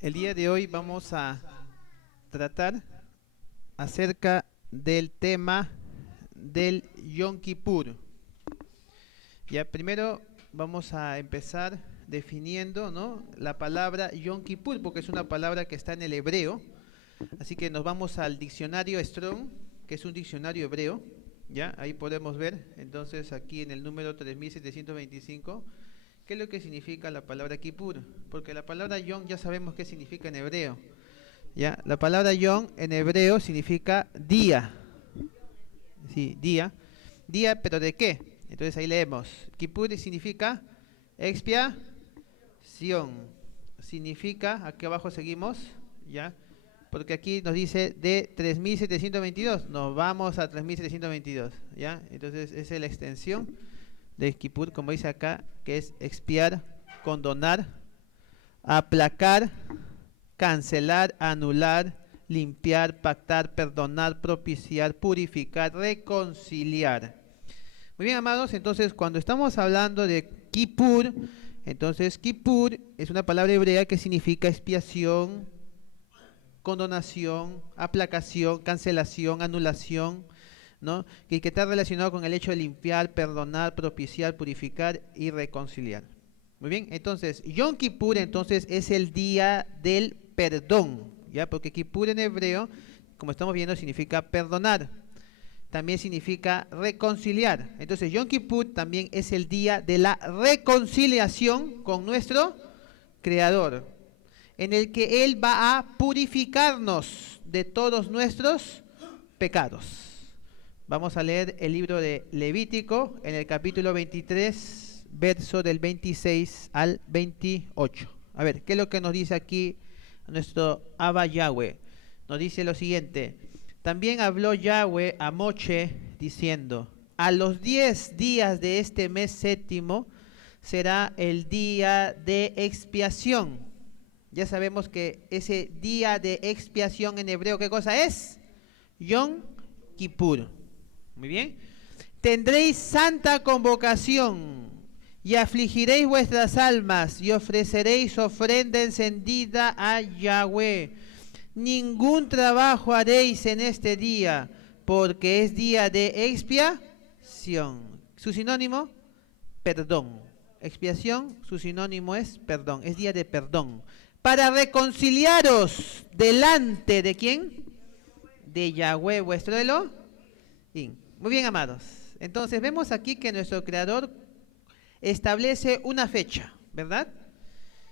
El día de hoy vamos a tratar acerca del tema del Yom Kippur. Ya primero vamos a empezar definiendo, ¿no?, la palabra Yom Kippur, porque es una palabra que está en el hebreo. Así que nos vamos al diccionario Strong, que es un diccionario hebreo. Ya, ahí podemos ver, entonces aquí en el número 3725, ¿qué es lo que significa la palabra Kippur? Porque la palabra Yom ya sabemos qué significa en hebreo. Ya, la palabra Yom en hebreo significa día. Sí, día. Día, pero ¿de qué? Entonces ahí leemos. Kippur significa expiación. Significa, aquí abajo seguimos, ya, porque aquí nos dice de 3722. Nos vamos a 3722, ya. Entonces esa es la extensión de Kippur, como dice acá, que es expiar, condonar, aplacar, cancelar, anular, limpiar, pactar, perdonar, propiciar, purificar, reconciliar. Muy bien, amados, entonces cuando estamos hablando de Kippur, entonces Kippur es una palabra hebrea que significa expiación, condonación, aplacación, cancelación, anulación, ¿no? Que está relacionado con el hecho de limpiar, perdonar, propiciar, purificar y reconciliar. Muy bien, entonces Yom Kippur entonces es el día del perdón, ¿ya? Porque Kippur en hebreo, como estamos viendo, significa perdonar. También significa reconciliar. Entonces Yom Kippur también es el día de la reconciliación con nuestro Creador, en el que Él va a purificarnos de todos nuestros pecados. Vamos a leer el libro de Levítico en el capítulo 23, verso del 26 al 28. A ver, ¿qué es lo que nos dice aquí nuestro Abba Yahweh? Nos dice lo siguiente: también habló Yahweh a Moche diciendo: a los 10 días de este mes séptimo será el día de expiación. Ya sabemos que ese día de expiación en hebreo, ¿qué cosa es? Yom Kippur. Muy bien. Tendréis santa convocación y afligiréis vuestras almas y ofreceréis ofrenda encendida a Yahweh. Ningún trabajo haréis en este día, porque es día de expiación. Su sinónimo, perdón. Expiación, su sinónimo es perdón. Es día de perdón. Para reconciliaros delante de ¿quién? De Yahweh vuestro Elohim. Muy bien, amados. Entonces vemos aquí que nuestro Creador establece una fecha, ¿verdad?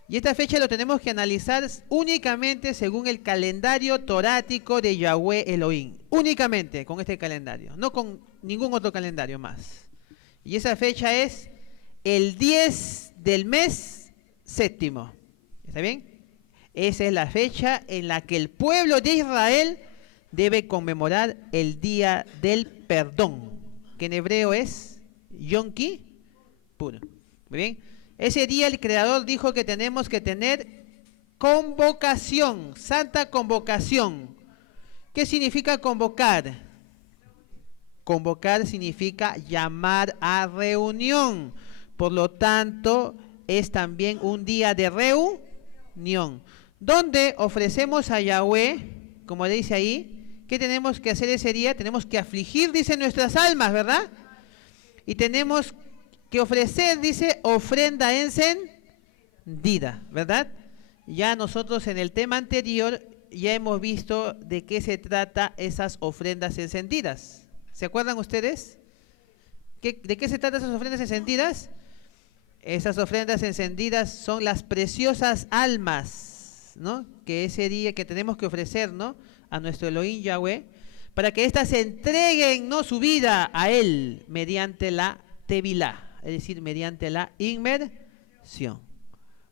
Y esta fecha lo tenemos que analizar únicamente según el calendario torático de Yahweh Elohim. Únicamente con este calendario, no con ningún otro calendario más. Y esa fecha es el 10 del mes séptimo. ¿Está bien? Esa es la fecha en la que el pueblo de Israel debe conmemorar el día del perdón, que en hebreo es Yom Kippur. Muy bien. Ese día el Creador dijo que tenemos que tener convocación, santa convocación. ¿Qué significa convocar? Convocar significa llamar a reunión. Por lo tanto, es también un día de reunión, donde ofrecemos a Yahweh, como dice ahí. ¿Qué tenemos que hacer ese día? Tenemos que afligir, dice, nuestras almas, ¿verdad? Y tenemos que ofrecer, dice, ofrenda encendida, ¿verdad? Ya nosotros en el tema anterior ya hemos visto de qué se trata esas ofrendas encendidas. ¿Se acuerdan ustedes? ¿De qué se trata esas ofrendas encendidas? Esas ofrendas encendidas son las preciosas almas, ¿no?, que ese día que tenemos que ofrecer, ¿no?, a nuestro Elohim Yahweh, para que éstas entreguen, ¿no?, su vida a Él mediante la tevilá, es decir, mediante la inmersión.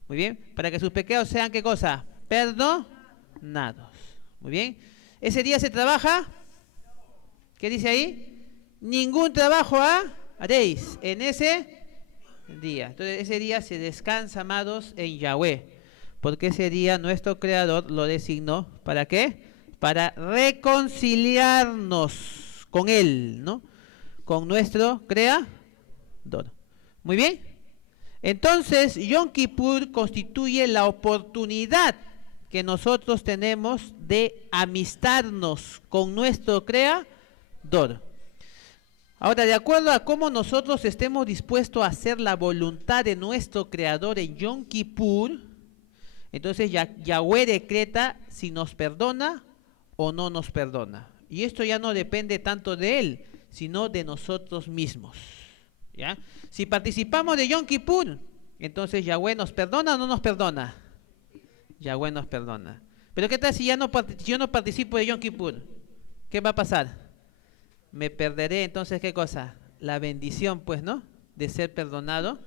Muy bien, para que sus pecados sean, ¿qué cosa? Perdonados. Muy bien. Ese día se trabaja. ¿Qué dice ahí? Ningún trabajo haréis en ese día. Entonces ese día se descansa, amados, en Yahweh, porque ese día nuestro Creador lo designó. ¿Para qué? Para reconciliarnos con Él, ¿no?, con nuestro Creador. Muy bien. Entonces Yom Kippur constituye la oportunidad que nosotros tenemos de amistarnos con nuestro Creador. Ahora, de acuerdo a cómo nosotros estemos dispuestos a hacer la voluntad de nuestro Creador en Yom Kippur, entonces Yahweh decreta si nos perdona o no nos perdona. Y esto ya no depende tanto de Él, sino de nosotros mismos. ¿Ya? Si participamos de Yom Kippur, entonces Yahweh nos perdona o no nos perdona. Yahweh nos perdona. Pero ¿qué tal si yo no participo de Yom Kippur? ¿Qué va a pasar? Me perderé, entonces, ¿qué cosa? La bendición, pues, ¿no? De ser perdonado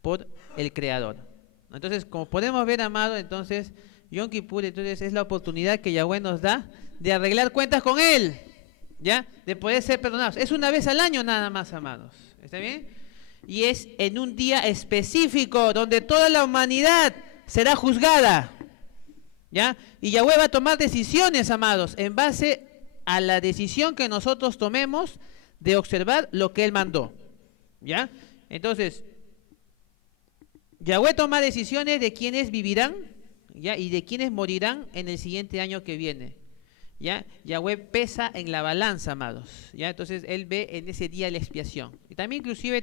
por el Creador. Entonces, como podemos ver, amado, entonces, Yom Kippur, entonces, es la oportunidad que Yahweh nos da de arreglar cuentas con Él, ¿ya? De poder ser perdonados. Es una vez al año nada más, amados. ¿Está bien? Y es en un día específico donde toda la humanidad será juzgada, ¿ya? Y Yahweh va a tomar decisiones, amados, en base a la decisión que nosotros tomemos de observar lo que Él mandó, ¿ya? Entonces, Yahweh toma decisiones de quienes vivirán, ¿ya? Y de quienes morirán en el siguiente año que viene, ¿ya? Yahweh pesa en la balanza, amados, ¿ya? Entonces, Él ve en ese día la expiación. Y también, inclusive,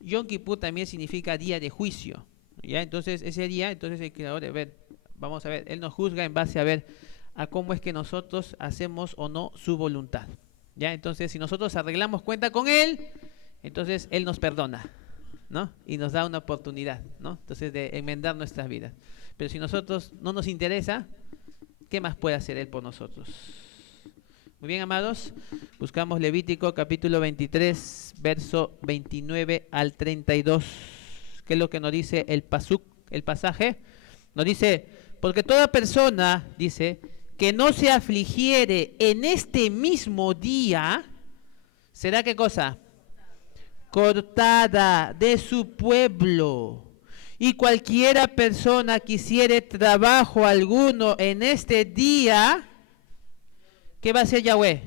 Yom Kippur también significa día de juicio, ¿ya? Entonces, ese día, entonces el Creador, vamos a ver, Él nos juzga en base a cómo es que nosotros hacemos o no su voluntad, ¿ya? Entonces, si nosotros arreglamos cuenta con Él, entonces Él nos perdona, ¿no? Y nos da una oportunidad, ¿no? Entonces, de enmendar nuestras vidas. Pero si nosotros no nos interesa, ¿qué más puede hacer Él por nosotros? Muy bien, amados, buscamos Levítico capítulo 23, verso 29 al 32. ¿Qué es lo que nos dice el pasaje? Nos dice, porque toda persona, dice, que no se afligiere en este mismo día, ¿será qué cosa? Cortada de su pueblo. Y cualquiera persona que hiciere trabajo alguno en este día, ¿qué va a hacer Yahweh?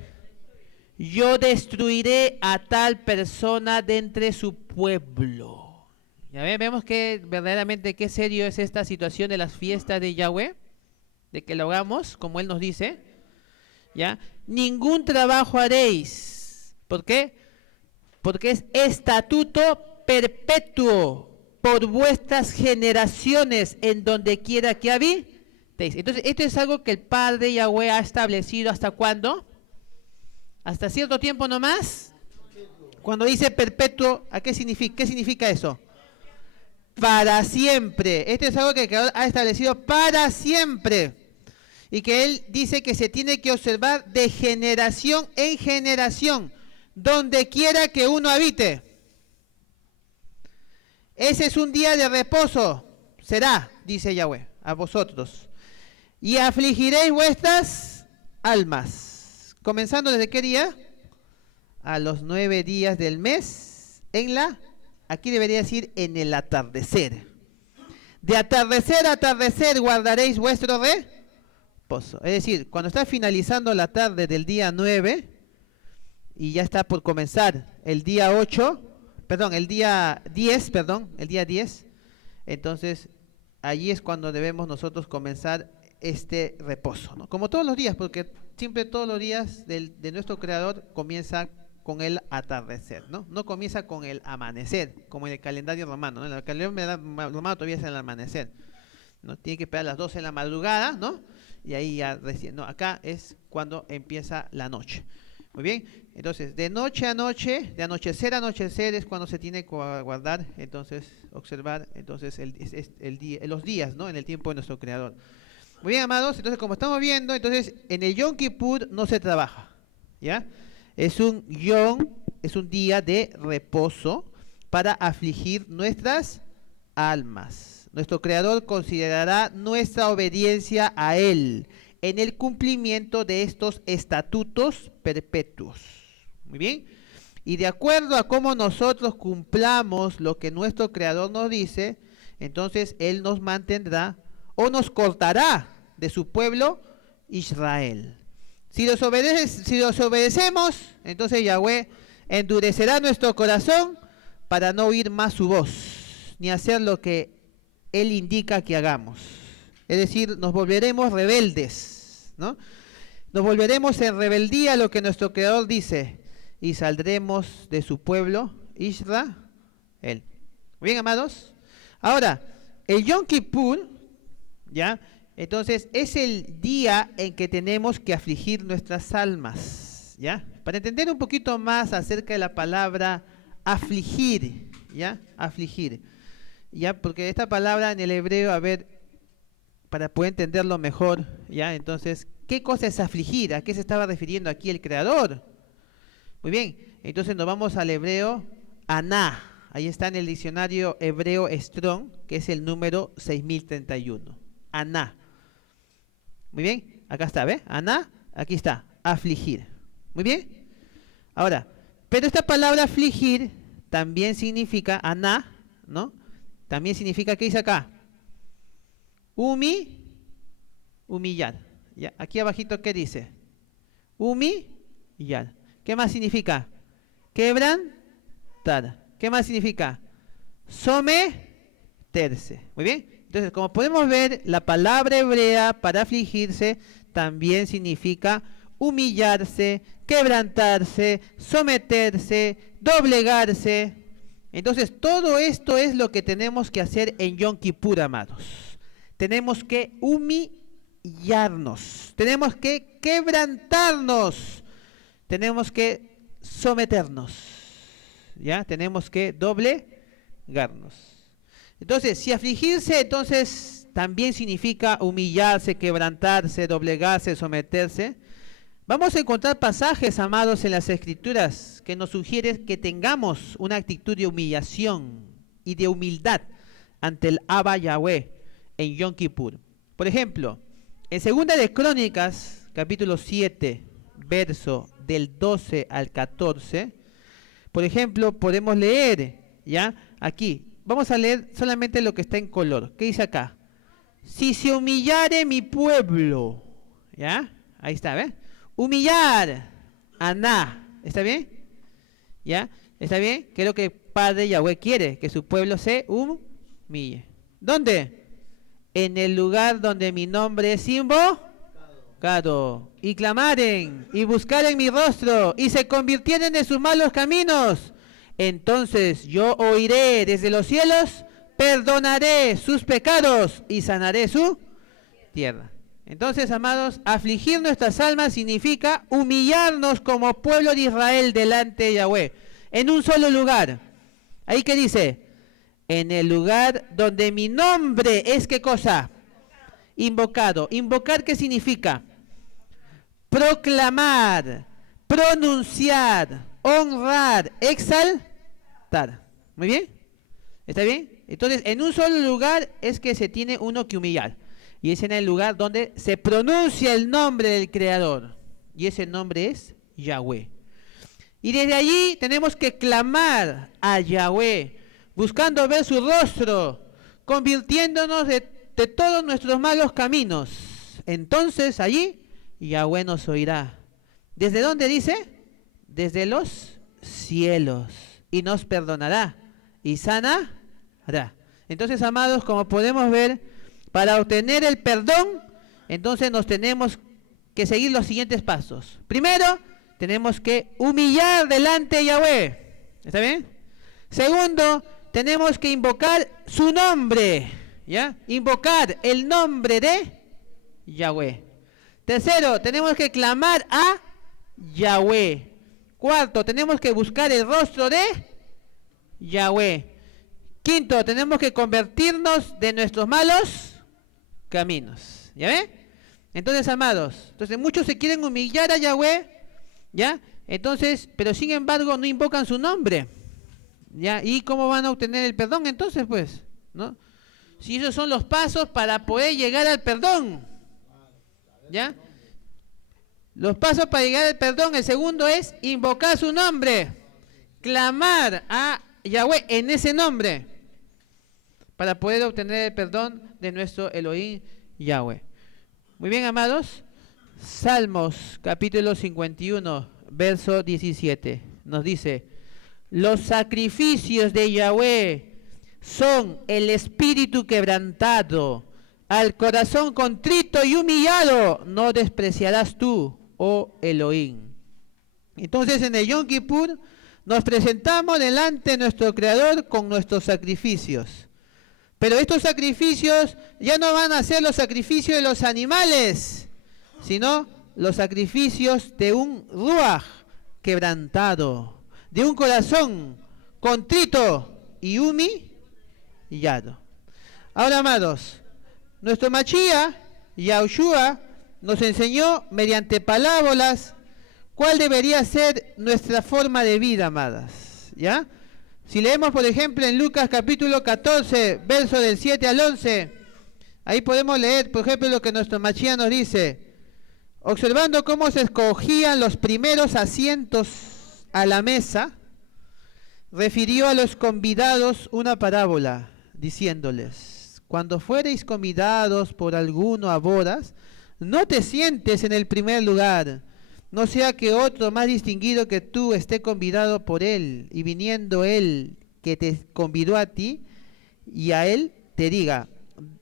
Yo destruiré a tal persona de entre su pueblo. Ya vemos que verdaderamente qué serio es esta situación de las fiestas de Yahweh, de que lo hagamos como Él nos dice, ¿ya? Ningún trabajo haréis. ¿Por qué? Porque es estatuto perpetuo por vuestras generaciones en donde quiera que habitéis. Entonces, esto es algo que el Padre Yahweh ha establecido. ¿Hasta cuándo? ¿Hasta cierto tiempo nomás? Cuando dice perpetuo, ¿a qué significa? ¿Qué significa eso? Para siempre. Esto es algo que el Creador ha establecido para siempre. Y que Él dice que se tiene que observar de generación en generación, donde quiera que uno habite. Ese es un día de reposo, será, dice Yahweh, a vosotros. Y afligiréis vuestras almas. Comenzando desde qué día? A los 9 días del mes, aquí debería decir en el atardecer. De atardecer a atardecer guardaréis vuestro reposo. Es decir, cuando está finalizando la tarde del día 9 y ya está por comenzar el día 10, entonces allí es cuando debemos nosotros comenzar este reposo, ¿no? Como todos los días, porque siempre todos los días de nuestro Creador comienza con el atardecer, ¿no? No comienza con el amanecer, como en el calendario romano, ¿no? En el calendario romano todavía es el amanecer, ¿no? Tiene que esperar a las 12 de la madrugada, ¿no? Y ahí ya recién, ¿no? Acá es cuando empieza la noche. Muy bien, entonces de noche a noche, de anochecer a anochecer es cuando se tiene que guardar, entonces observar entonces los días, ¿no? En el tiempo de nuestro Creador. Muy bien, amados, entonces como estamos viendo, entonces en el Yom Kippur no se trabaja, ¿ya? Es un día de reposo para afligir nuestras almas. Nuestro Creador considerará nuestra obediencia a Él en el cumplimiento de estos estatutos perpetuos. Muy bien. Y de acuerdo a cómo nosotros cumplamos lo que nuestro Creador nos dice, entonces Él nos mantendrá o nos cortará de su pueblo Israel. Si los obedecemos, entonces Yahweh endurecerá nuestro corazón para no oír más su voz, ni hacer lo que Él indica que hagamos. Es decir, nos volveremos rebeldes, ¿no? Nos volveremos en rebeldía a lo que nuestro Creador dice, y saldremos de su pueblo, Israel. Bien, amados. Ahora, el Yom Kippur, ¿ya? Entonces, es el día en que tenemos que afligir nuestras almas, ¿ya? Para entender un poquito más acerca de la palabra afligir, ¿ya? Afligir, ¿ya? Porque esta palabra en el hebreo, a ver, para poder entenderlo mejor, ¿ya? Entonces, ¿qué cosa es afligir? ¿A qué se estaba refiriendo aquí el Creador? Muy bien, entonces nos vamos al hebreo aná. Ahí está en el diccionario hebreo Strong, que es el número 6031. Aná. Muy bien, acá está, ¿ve? Aná, aquí está, afligir. Muy bien. Ahora, pero esta palabra afligir también significa, aná, ¿no? También significa, ¿qué dice acá? Humillar. ¿Ya? Aquí abajito, ¿qué dice? Humillar. ¿Qué más significa? Quebrantar. ¿Qué más significa? Someterse. Muy bien. Entonces, como podemos ver, la palabra hebrea para afligirse también significa humillarse, quebrantarse, someterse, doblegarse. Entonces, todo esto es lo que tenemos que hacer en Yom Kippur, amados. Tenemos que humillarnos, tenemos que quebrantarnos, tenemos que someternos, ¿ya? Tenemos que doblegarnos. Entonces, si afligirse, entonces también significa humillarse, quebrantarse, doblegarse, someterse. Vamos a encontrar pasajes, amados, en las Escrituras que nos sugieren que tengamos una actitud de humillación y de humildad ante el Abba Yahweh en Yom Kippur. Por ejemplo, en Segunda de Crónicas, capítulo 7, verso del 12 al 14, por ejemplo, podemos leer, ¿ya? Aquí, vamos a leer solamente lo que está en color. ¿Qué dice acá? Si se humillare mi pueblo, ¿ya? Ahí está, ¿ves? Humillar, aná, ¿está bien? ¿Ya? ¿Está bien? Que es lo que Padre Yahweh quiere, que su pueblo se humille. ¿Dónde? En el lugar donde mi nombre es invocado, y clamaren, y buscaren mi rostro, y se convirtieren de sus malos caminos, entonces yo oiré desde los cielos, perdonaré sus pecados, y sanaré su tierra. Entonces, amados, afligir nuestras almas significa humillarnos como pueblo de Israel delante de Yahweh, en un solo lugar. Ahí que dice, en el lugar donde mi nombre es, ¿qué cosa? Invocado. ¿Invocar qué significa? Proclamar, pronunciar, honrar, exaltar. ¿Muy bien? ¿Está bien? Entonces, en un solo lugar es que se tiene uno que humillar. Y es en el lugar donde se pronuncia el nombre del Creador. Y ese nombre es Yahweh. Y desde allí tenemos que clamar a Yahweh, buscando ver su rostro, convirtiéndonos de todos nuestros malos caminos. Entonces allí Yahweh nos oirá. ¿Desde dónde dice? Desde los cielos. Y nos perdonará y sanará. Entonces, amados, como podemos ver, para obtener el perdón, entonces nos tenemos que seguir los siguientes pasos. Primero, tenemos que humillar delante de Yahweh. ¿Está bien? Segundo, tenemos que invocar su nombre. ¿Ya? Invocar el nombre de Yahweh. Tercero, tenemos que clamar a Yahweh. Cuarto, tenemos que buscar el rostro de Yahweh. Quinto, tenemos que convertirnos de nuestros malos caminos. ¿Ya ve? Entonces, amados, muchos se quieren humillar a Yahweh, ¿ya? Entonces, pero sin embargo no invocan su nombre. ¿Ya? ¿Y cómo van a obtener el perdón entonces, pues? ¿No? Si esos son los pasos para poder llegar al perdón. ¿Ya? Los pasos para llegar al perdón, el segundo es invocar su nombre, clamar a Yahweh en ese nombre, para poder obtener el perdón de nuestro Elohim Yahweh. Muy bien, amados. Salmos, capítulo 51, verso 17, nos dice: los sacrificios de Yahweh son el espíritu quebrantado, al corazón contrito y humillado no despreciarás tú, oh Elohim. Entonces en el Yom Kippur nos presentamos delante de nuestro Creador con nuestros sacrificios. Pero estos sacrificios ya no van a ser los sacrificios de los animales, sino los sacrificios de un ruaj quebrantado, de un corazón contrito y humillado. Ahora, amados, nuestro Mashiach, Yahushua, nos enseñó mediante parábolas cuál debería ser nuestra forma de vida, amadas, ¿ya? Si leemos, por ejemplo, en Lucas capítulo 14, verso del 7 al 11, ahí podemos leer, por ejemplo, lo que nuestro Mashiach nos dice. Observando cómo se escogían los primeros asientos a la mesa, refirió a los convidados una parábola, diciéndoles: cuando fuereis convidados por alguno a bodas, no te sientes en el primer lugar, no sea que otro más distinguido que tú esté convidado por él, y viniendo él que te convidó a ti, y a él te diga: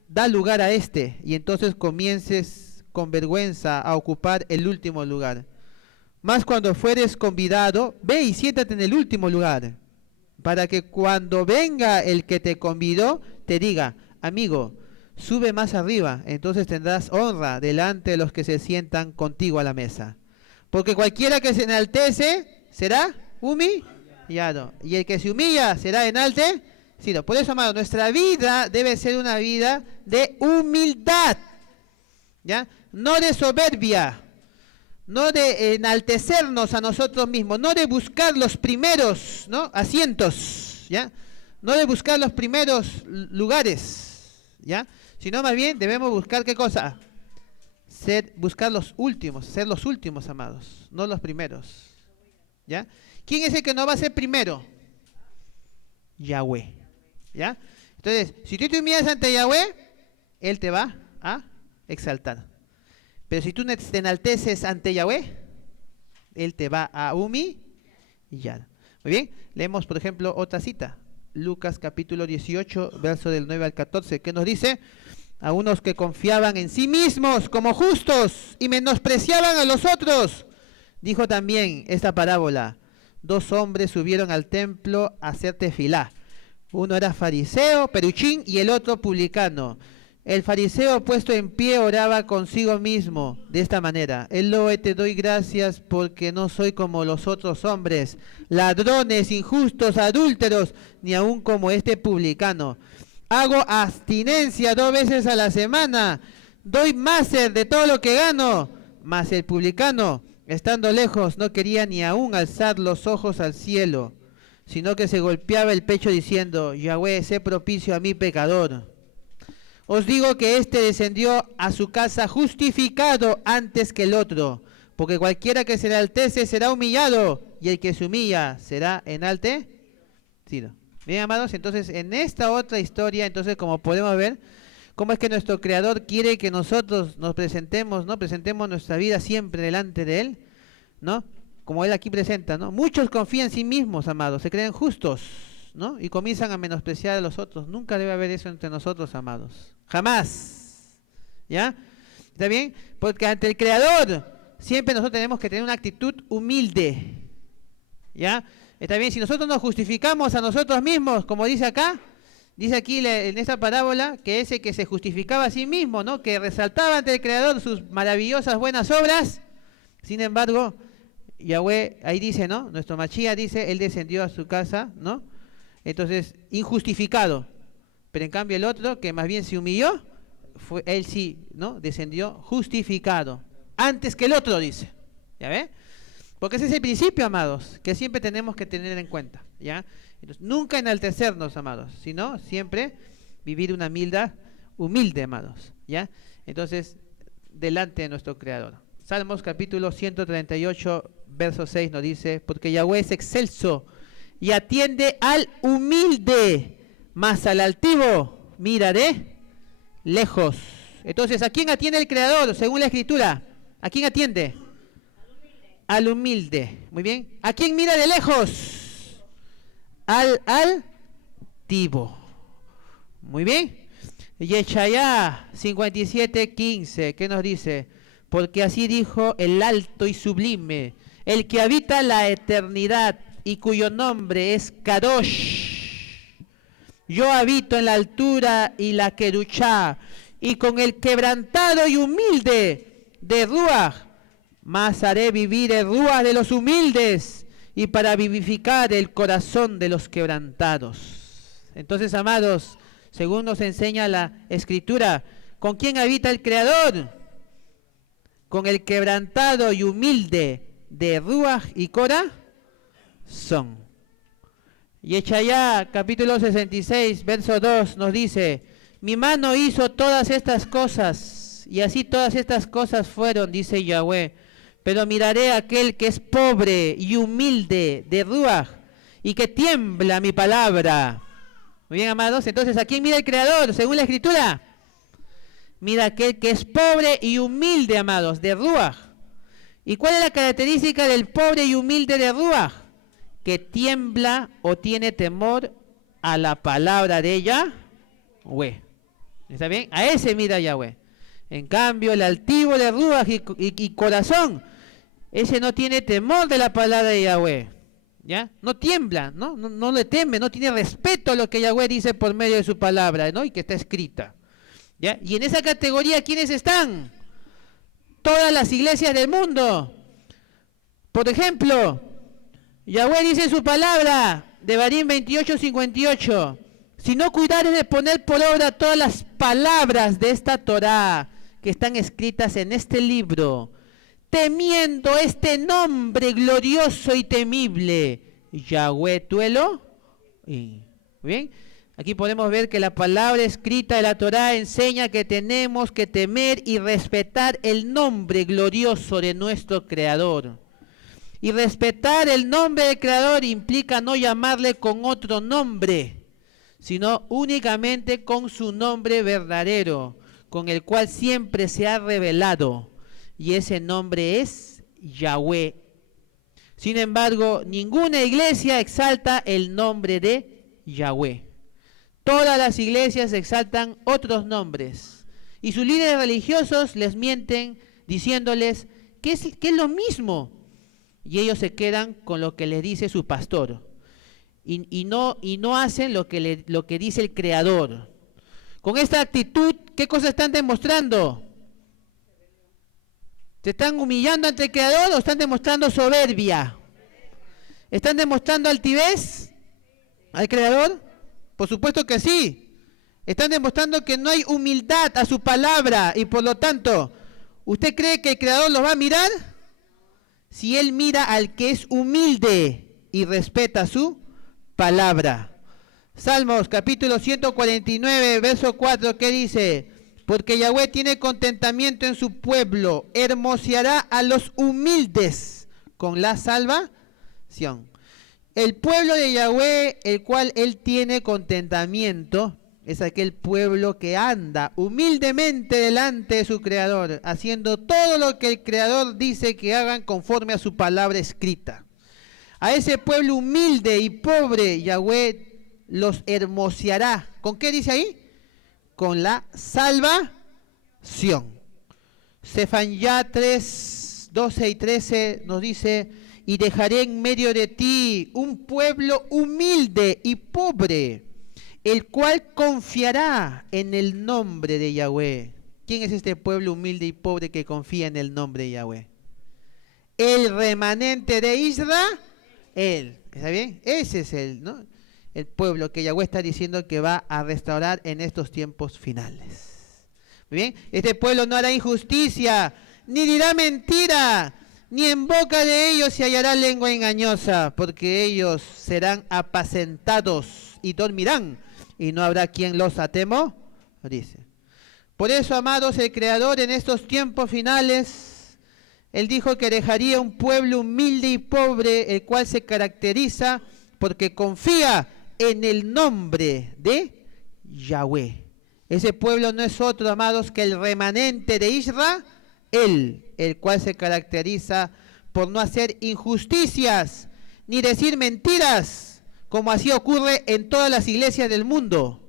da lugar a este, y entonces comiences con vergüenza a ocupar el último lugar. Mas cuando fueres convidado, ve y siéntate en el último lugar, para que cuando venga el que te convidó, te diga: amigo, sube más arriba, entonces tendrás honra delante de los que se sientan contigo a la mesa. Porque cualquiera que se enaltece será humillado, y el que se humilla será enaltecido. Por eso, amado, nuestra vida debe ser una vida de humildad, ¿ya? No de soberbia, no de enaltecernos a nosotros mismos, no de buscar los primeros, ¿no?, asientos, ¿ya? No de buscar los primeros lugares, ¿ya? Sino más bien debemos buscar, ¿qué cosa? Buscar los últimos, ser los últimos, amados, no los primeros, ¿ya? ¿Quién es el que no va a ser primero? Yahweh, ¿ya? Entonces, si tú te humillas ante Yahweh, Él te va a exaltar. Pero si tú te enalteces ante Yahweh, Él te va a humillar. Muy bien, leemos por ejemplo otra cita. Lucas capítulo 18, verso del 9 al 14, que nos dice: a unos que confiaban en sí mismos como justos y menospreciaban a los otros, dijo también esta parábola: dos hombres subieron al templo a hacer tefilá. Uno era fariseo, peruchín, y el otro publicano. El fariseo, puesto en pie, oraba consigo mismo de esta manera: Elohe, te doy gracias porque no soy como los otros hombres, ladrones, injustos, adúlteros, ni aun como este publicano. Hago abstinencia 2 veces a la semana, doy máser de todo lo que gano. Mas el publicano, estando lejos, no quería ni aun alzar los ojos al cielo, sino que se golpeaba el pecho diciendo: Yahweh, sé propicio a mi pecador. Os digo que éste descendió a su casa justificado antes que el otro, porque cualquiera que se enaltece será humillado, y el que se humilla será enaltecido. Bien, amados, entonces en esta otra historia, entonces como podemos ver, cómo es que nuestro Creador quiere que nosotros nos presentemos, ¿no? Presentemos nuestra vida siempre delante de Él, ¿no? Como Él aquí presenta, ¿no? Muchos confían en sí mismos, amados, se creen justos, ¿no? Y comienzan a menospreciar a los otros. Nunca debe haber eso entre nosotros, amados. Jamás. ¿Ya? ¿Está bien? Porque ante el Creador siempre nosotros tenemos que tener una actitud humilde. ¿Ya? Está bien, si nosotros nos justificamos a nosotros mismos, como dice acá, dice aquí en esta parábola, que ese que se justificaba a sí mismo, ¿no?, que resaltaba ante el Creador sus maravillosas buenas obras, sin embargo, Yahweh, ahí dice, ¿no?, nuestro Mashiach dice, Él descendió a su casa, ¿no?, entonces, injustificado, pero en cambio el otro, que más bien se humilló, él sí, ¿no?, descendió justificado, antes que el otro, dice, ¿ya ve? Porque ese es el principio, amados, que siempre tenemos que tener en cuenta, ¿ya? Entonces, nunca enaltecernos, amados, sino siempre vivir una vida humilde, amados, ¿ya? Entonces, delante de nuestro Creador. Salmos capítulo 138, verso 6 nos dice: porque Yahweh es excelso y atiende al humilde, mas al altivo mira de lejos. Entonces, ¿a quién atiende el Creador según la Escritura? ¿A quién atiende? Al humilde. Muy bien. ¿A quién mira de lejos? Al altivo. Muy bien. Yeshayá 57:15, ¿qué nos dice? Porque así dijo el alto y sublime, el que habita la eternidad y cuyo nombre es Kadosh. Yo habito en la altura y la queruchá, y con el quebrantado y humilde de Ruach, mas haré vivir el Ruach de los humildes, y para vivificar el corazón de los quebrantados. Entonces, amados, según nos enseña la Escritura, ¿con quién habita el Creador? Con el quebrantado y humilde de Ruach y corazón. Y Yeshayá, capítulo 66, verso 2, nos dice, mi mano hizo todas estas cosas, y así todas estas cosas fueron, dice Yahweh, pero miraré a aquel que es pobre y humilde de Ruach, y que tiembla mi palabra. Muy bien, amados, entonces, ¿a quién mira el Creador, según la Escritura? Mira aquel que es pobre y humilde, amados, de Ruach. ¿Y cuál es la característica del pobre y humilde de Ruach? Que tiembla o tiene temor a la palabra de Yahweh. ¿Está bien? A ese mira Yahweh. En cambio, el altivo de Ruach y corazón, ese no tiene temor de la palabra de Yahweh. ¿Ya? No tiembla, no le teme, no tiene respeto a lo que Yahweh dice por medio de su palabra, ¿no? Y que está escrita. ¿Ya? Y en esa categoría, ¿quiénes están? Todas las iglesias del mundo. Por ejemplo, Yahweh dice en su palabra, Devarim 28:58, si no cuidares de poner por obra todas las palabras de esta Torá que están escritas en este libro, temiendo este nombre glorioso y temible, Yahweh tu Elohim. ¿Bien? Aquí podemos ver que la palabra escrita de la Torá enseña que tenemos que temer y respetar el nombre glorioso de nuestro Creador. Y respetar el nombre del Creador implica no llamarle con otro nombre, sino únicamente con su nombre verdadero, con el cual siempre se ha revelado. Y ese nombre es Yahweh. Sin embargo, ninguna iglesia exalta el nombre de Yahweh. Todas las iglesias exaltan otros nombres. Y sus líderes religiosos les mienten diciéndoles que es lo mismo. Y ellos se quedan con lo que les dice su pastor. Y no hacen lo que dice el Creador. Con esta actitud, ¿qué cosa están demostrando? ¿Se están humillando ante el Creador o están demostrando soberbia? ¿Están demostrando altivez al Creador? Por supuesto que sí. Están demostrando que no hay humildad a su palabra y por lo tanto, ¿usted cree que el Creador los va a mirar? Si Él mira al que es humilde y respeta su palabra. Salmos capítulo 149, verso 4, ¿qué dice? Porque Yahweh tiene contentamiento en su pueblo, hermoseará a los humildes con la salvación. El pueblo de Yahweh, el cual Él tiene contentamiento, es aquel pueblo que anda humildemente delante de su Creador, haciendo todo lo que el Creador dice que hagan conforme a su palabra escrita. A ese pueblo humilde y pobre, Yahweh los hermoseará. ¿Con qué dice ahí? Con la salvación. Sefanía 3, 12 y 13 nos dice, y dejaré en medio de ti un pueblo humilde y pobre, el cual confiará en el nombre de Yahweh. ¿Quién es este pueblo humilde y pobre que confía en el nombre de Yahweh? El remanente de Israel. ¿Está bien? Ese es el pueblo que Yahweh está diciendo que va a restaurar en estos tiempos finales. Muy bien, este pueblo no hará injusticia, ni dirá mentira, ni en boca de ellos se hallará lengua engañosa, porque ellos serán apacentados y dormirán, y no habrá quien los atemorice. Por eso, amados, el Creador en estos tiempos finales, Él dijo que dejaría un pueblo humilde y pobre, el cual se caracteriza porque confía en el nombre de Yahweh. Ese pueblo no es otro, amados, que el remanente de Israel, el cual se caracteriza por no hacer injusticias ni decir mentiras, como así ocurre en todas las iglesias del mundo.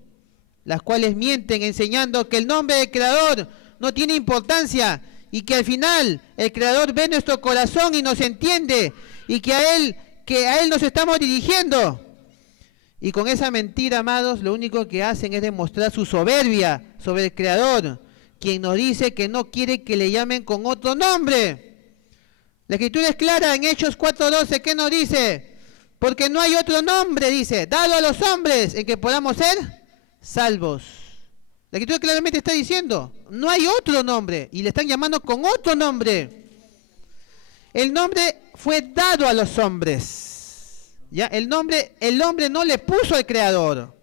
las cuales mienten enseñando que el nombre del Creador no tiene importancia y que al final el Creador ve nuestro corazón y nos entiende y que a Él nos estamos dirigiendo. Y con esa mentira, amados, lo único que hacen es demostrar su soberbia sobre el Creador, quien nos dice que no quiere que le llamen con otro nombre. La Escritura es clara en Hechos 4:12, ¿qué nos dice? Porque no hay otro nombre, dice, dado a los hombres en que podamos ser salvos. La Escritura claramente está diciendo, no hay otro nombre, y le están llamando con otro nombre. El nombre fue dado a los hombres. ¿Ya? El hombre no le puso al Creador.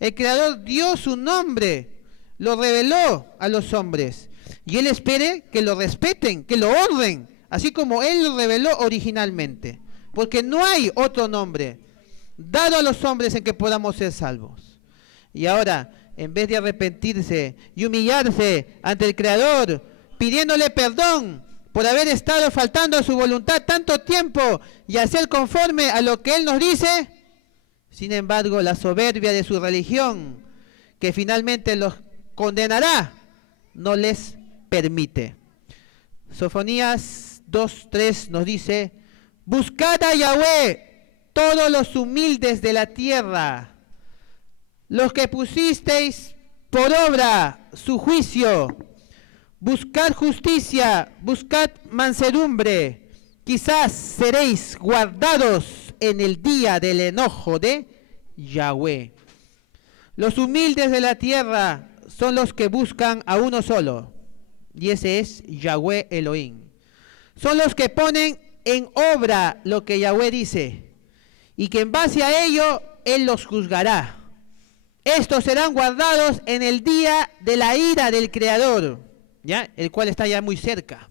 El Creador dio su nombre, lo reveló a los hombres. Y Él espera que lo respeten, que lo honren, así como Él lo reveló originalmente. Porque no hay otro nombre dado a los hombres en que podamos ser salvos. Y ahora, en vez de arrepentirse y humillarse ante el Creador, pidiéndole perdón por haber estado faltando a su voluntad tanto tiempo y hacer conforme a lo que Él nos dice, sin embargo, la soberbia de su religión, que finalmente los condenará, no les permite. Sofonías 2:3 nos dice, buscad a Yahweh, todos los humildes de la tierra, los que pusisteis por obra su juicio. Buscad justicia, buscad mansedumbre, quizás seréis guardados en el día del enojo de Yahweh. Los humildes de la tierra son los que buscan a uno solo, y ese es Yahweh Elohim. Son los que ponen en obra lo que Yahweh dice, y que en base a ello Él los juzgará. Estos serán guardados en el día de la ira del Creador, ¿ya? El cual está ya muy cerca.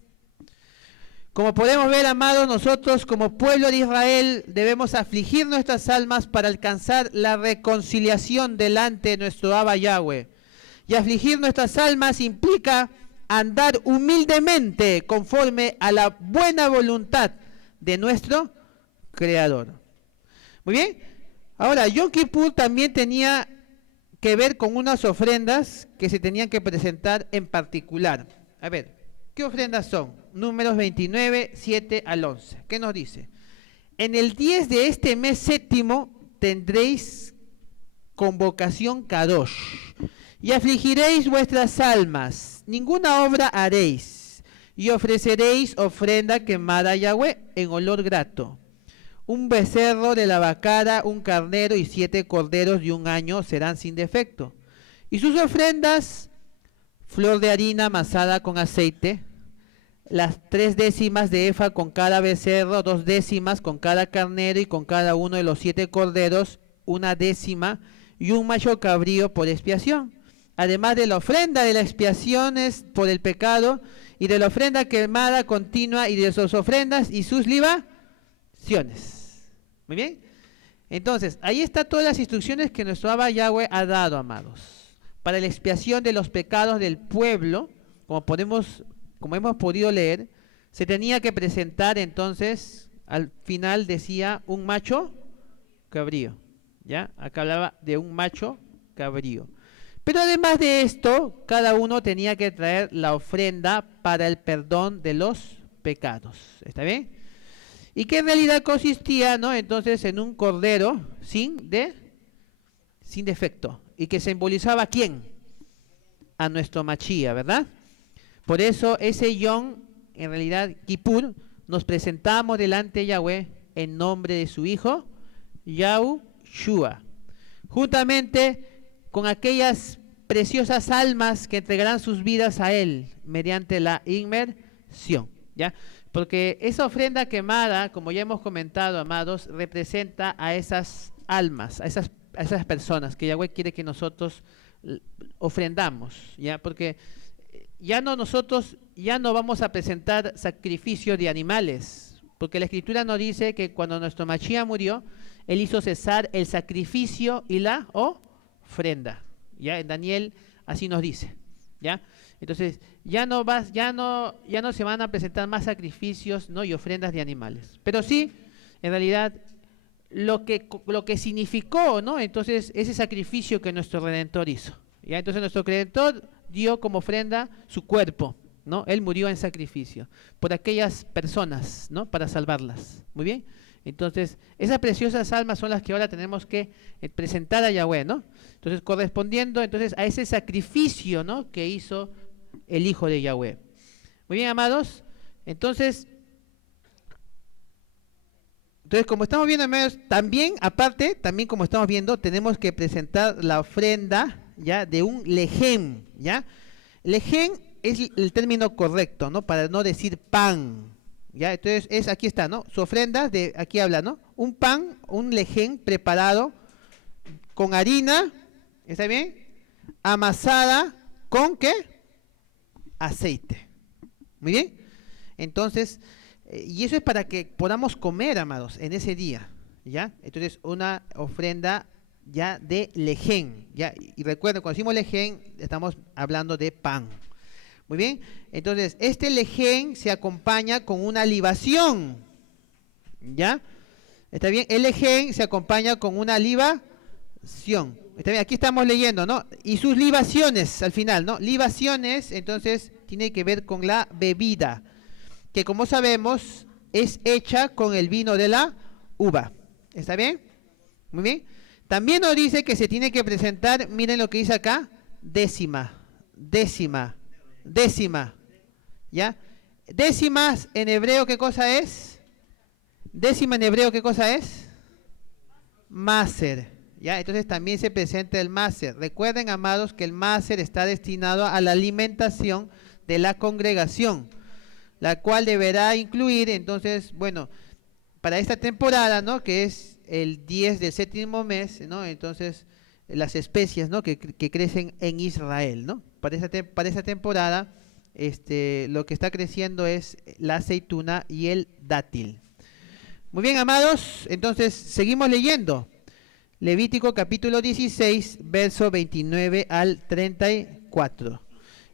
Como podemos ver, amados, nosotros como pueblo de Israel debemos afligir nuestras almas para alcanzar la reconciliación delante de nuestro Abba Yahweh. Y afligir nuestras almas implica andar humildemente conforme a la buena voluntad de nuestro Creador. Muy bien. Ahora, Yom Kippur también tenía que ver con unas ofrendas que se tenían que presentar en particular. A ver, ¿qué ofrendas son? Números 29, 7 al 11. ¿Qué nos dice? En el 10 de este mes séptimo tendréis convocación Kadosh y afligiréis vuestras almas. Ninguna obra haréis y ofreceréis ofrenda quemada a Yahweh en olor grato. Un becerro de la vacada, un carnero y 7 corderos de 1 año serán sin defecto. Y sus ofrendas, flor de harina amasada con aceite, las 3 décimas de efa con cada becerro, 2 décimas con cada carnero y con cada uno de los 7 corderos, 1 décima y un macho cabrío por expiación. Además de la ofrenda de las expiaciones por el pecado y de la ofrenda quemada continua y de sus ofrendas y sus libaciones. Muy bien. Entonces, ahí están todas las instrucciones que nuestro Abba Yahweh ha dado, amados, para la expiación de los pecados del pueblo. Como hemos podido leer, se tenía que presentar entonces, al final decía, un macho cabrío. ¿Ya? Acá hablaba de un macho cabrío. Pero además de esto, cada uno tenía que traer la ofrenda para el perdón de los pecados. ¿Está bien? Y que en realidad consistía, ¿no? Entonces, en un cordero sin defecto. Y que simbolizaba ¿a quién? A nuestro Machía, ¿verdad? Por eso ese Yom, en realidad Kippur, nos presentamos delante de Yahweh en nombre de su Hijo, Yahushua. Juntamente con aquellas preciosas almas que entregarán sus vidas a Él mediante la inmersión, ¿ya? Porque esa ofrenda quemada, como ya hemos comentado, amados, representa a esas almas, a esas personas que Yahweh quiere que nosotros ofrendamos, ¿ya? Porque nosotros ya no vamos a presentar sacrificio de animales, porque la Escritura nos dice que cuando nuestro Mashiach murió, Él hizo cesar el sacrificio y la ofrenda, ¿ya? En Daniel así nos dice, ¿ya? Entonces, ya no se van a presentar más sacrificios, ¿no? Y ofrendas de animales. Pero sí, en realidad, lo que significó, ¿no? Entonces, ese sacrificio que nuestro Redentor hizo. ¿Ya? Entonces, nuestro Redentor dio como ofrenda su cuerpo, ¿no? Él murió en sacrificio por aquellas personas, ¿no? Para salvarlas. Muy bien. Entonces, esas preciosas almas son las que ahora tenemos que presentar a Yahweh, ¿no? Entonces, correspondiendo entonces a ese sacrificio, ¿no? Que hizo el Hijo de Yahweh. Muy bien, amados. Entonces, como estamos viendo, amados, también, aparte, también como estamos viendo, tenemos que presentar la ofrenda, ¿ya? De un lejem, ¿ya? Lejem es el término correcto, ¿no? Para no decir pan, ¿ya? Entonces, aquí está, ¿no? Su ofrenda, aquí habla, ¿no? Un pan, un lejem preparado con harina, ¿está bien? Amasada con, ¿qué? Aceite. Muy bien. Entonces, y eso es para que podamos comer, amados, en ese día, ¿ya? Entonces, una ofrenda ya de lejem, ¿ya? Y recuerden, cuando decimos lejem, estamos hablando de pan. Muy bien. Entonces, este lejem se acompaña con una libación, ¿ya? ¿Está bien? El lejem se acompaña con una libación. ¿Está bien? Aquí estamos leyendo, ¿no? Y sus libaciones, al final, ¿no? Libaciones, entonces, tiene que ver con la bebida, que como sabemos es hecha con el vino de la uva. ¿Está bien? Muy bien. También nos dice que se tiene que presentar, miren lo que dice acá, décima, ¿ya? Décimas en hebreo, ¿qué cosa es? Décima en hebreo, ¿qué cosa es? Maser, ¿ya? Entonces también se presenta el maser. Recuerden, amados, que el maser está destinado a la alimentación de la congregación, la cual deberá incluir, entonces, bueno, para esta temporada, ¿no? Que es el 10 del séptimo mes, ¿no? Entonces, las especias, ¿no? Que crecen en Israel, ¿no? Para esta temporada, lo que está creciendo es la aceituna y el dátil. Muy bien, amados, entonces, seguimos leyendo. Levítico capítulo 16, verso 29 al 34.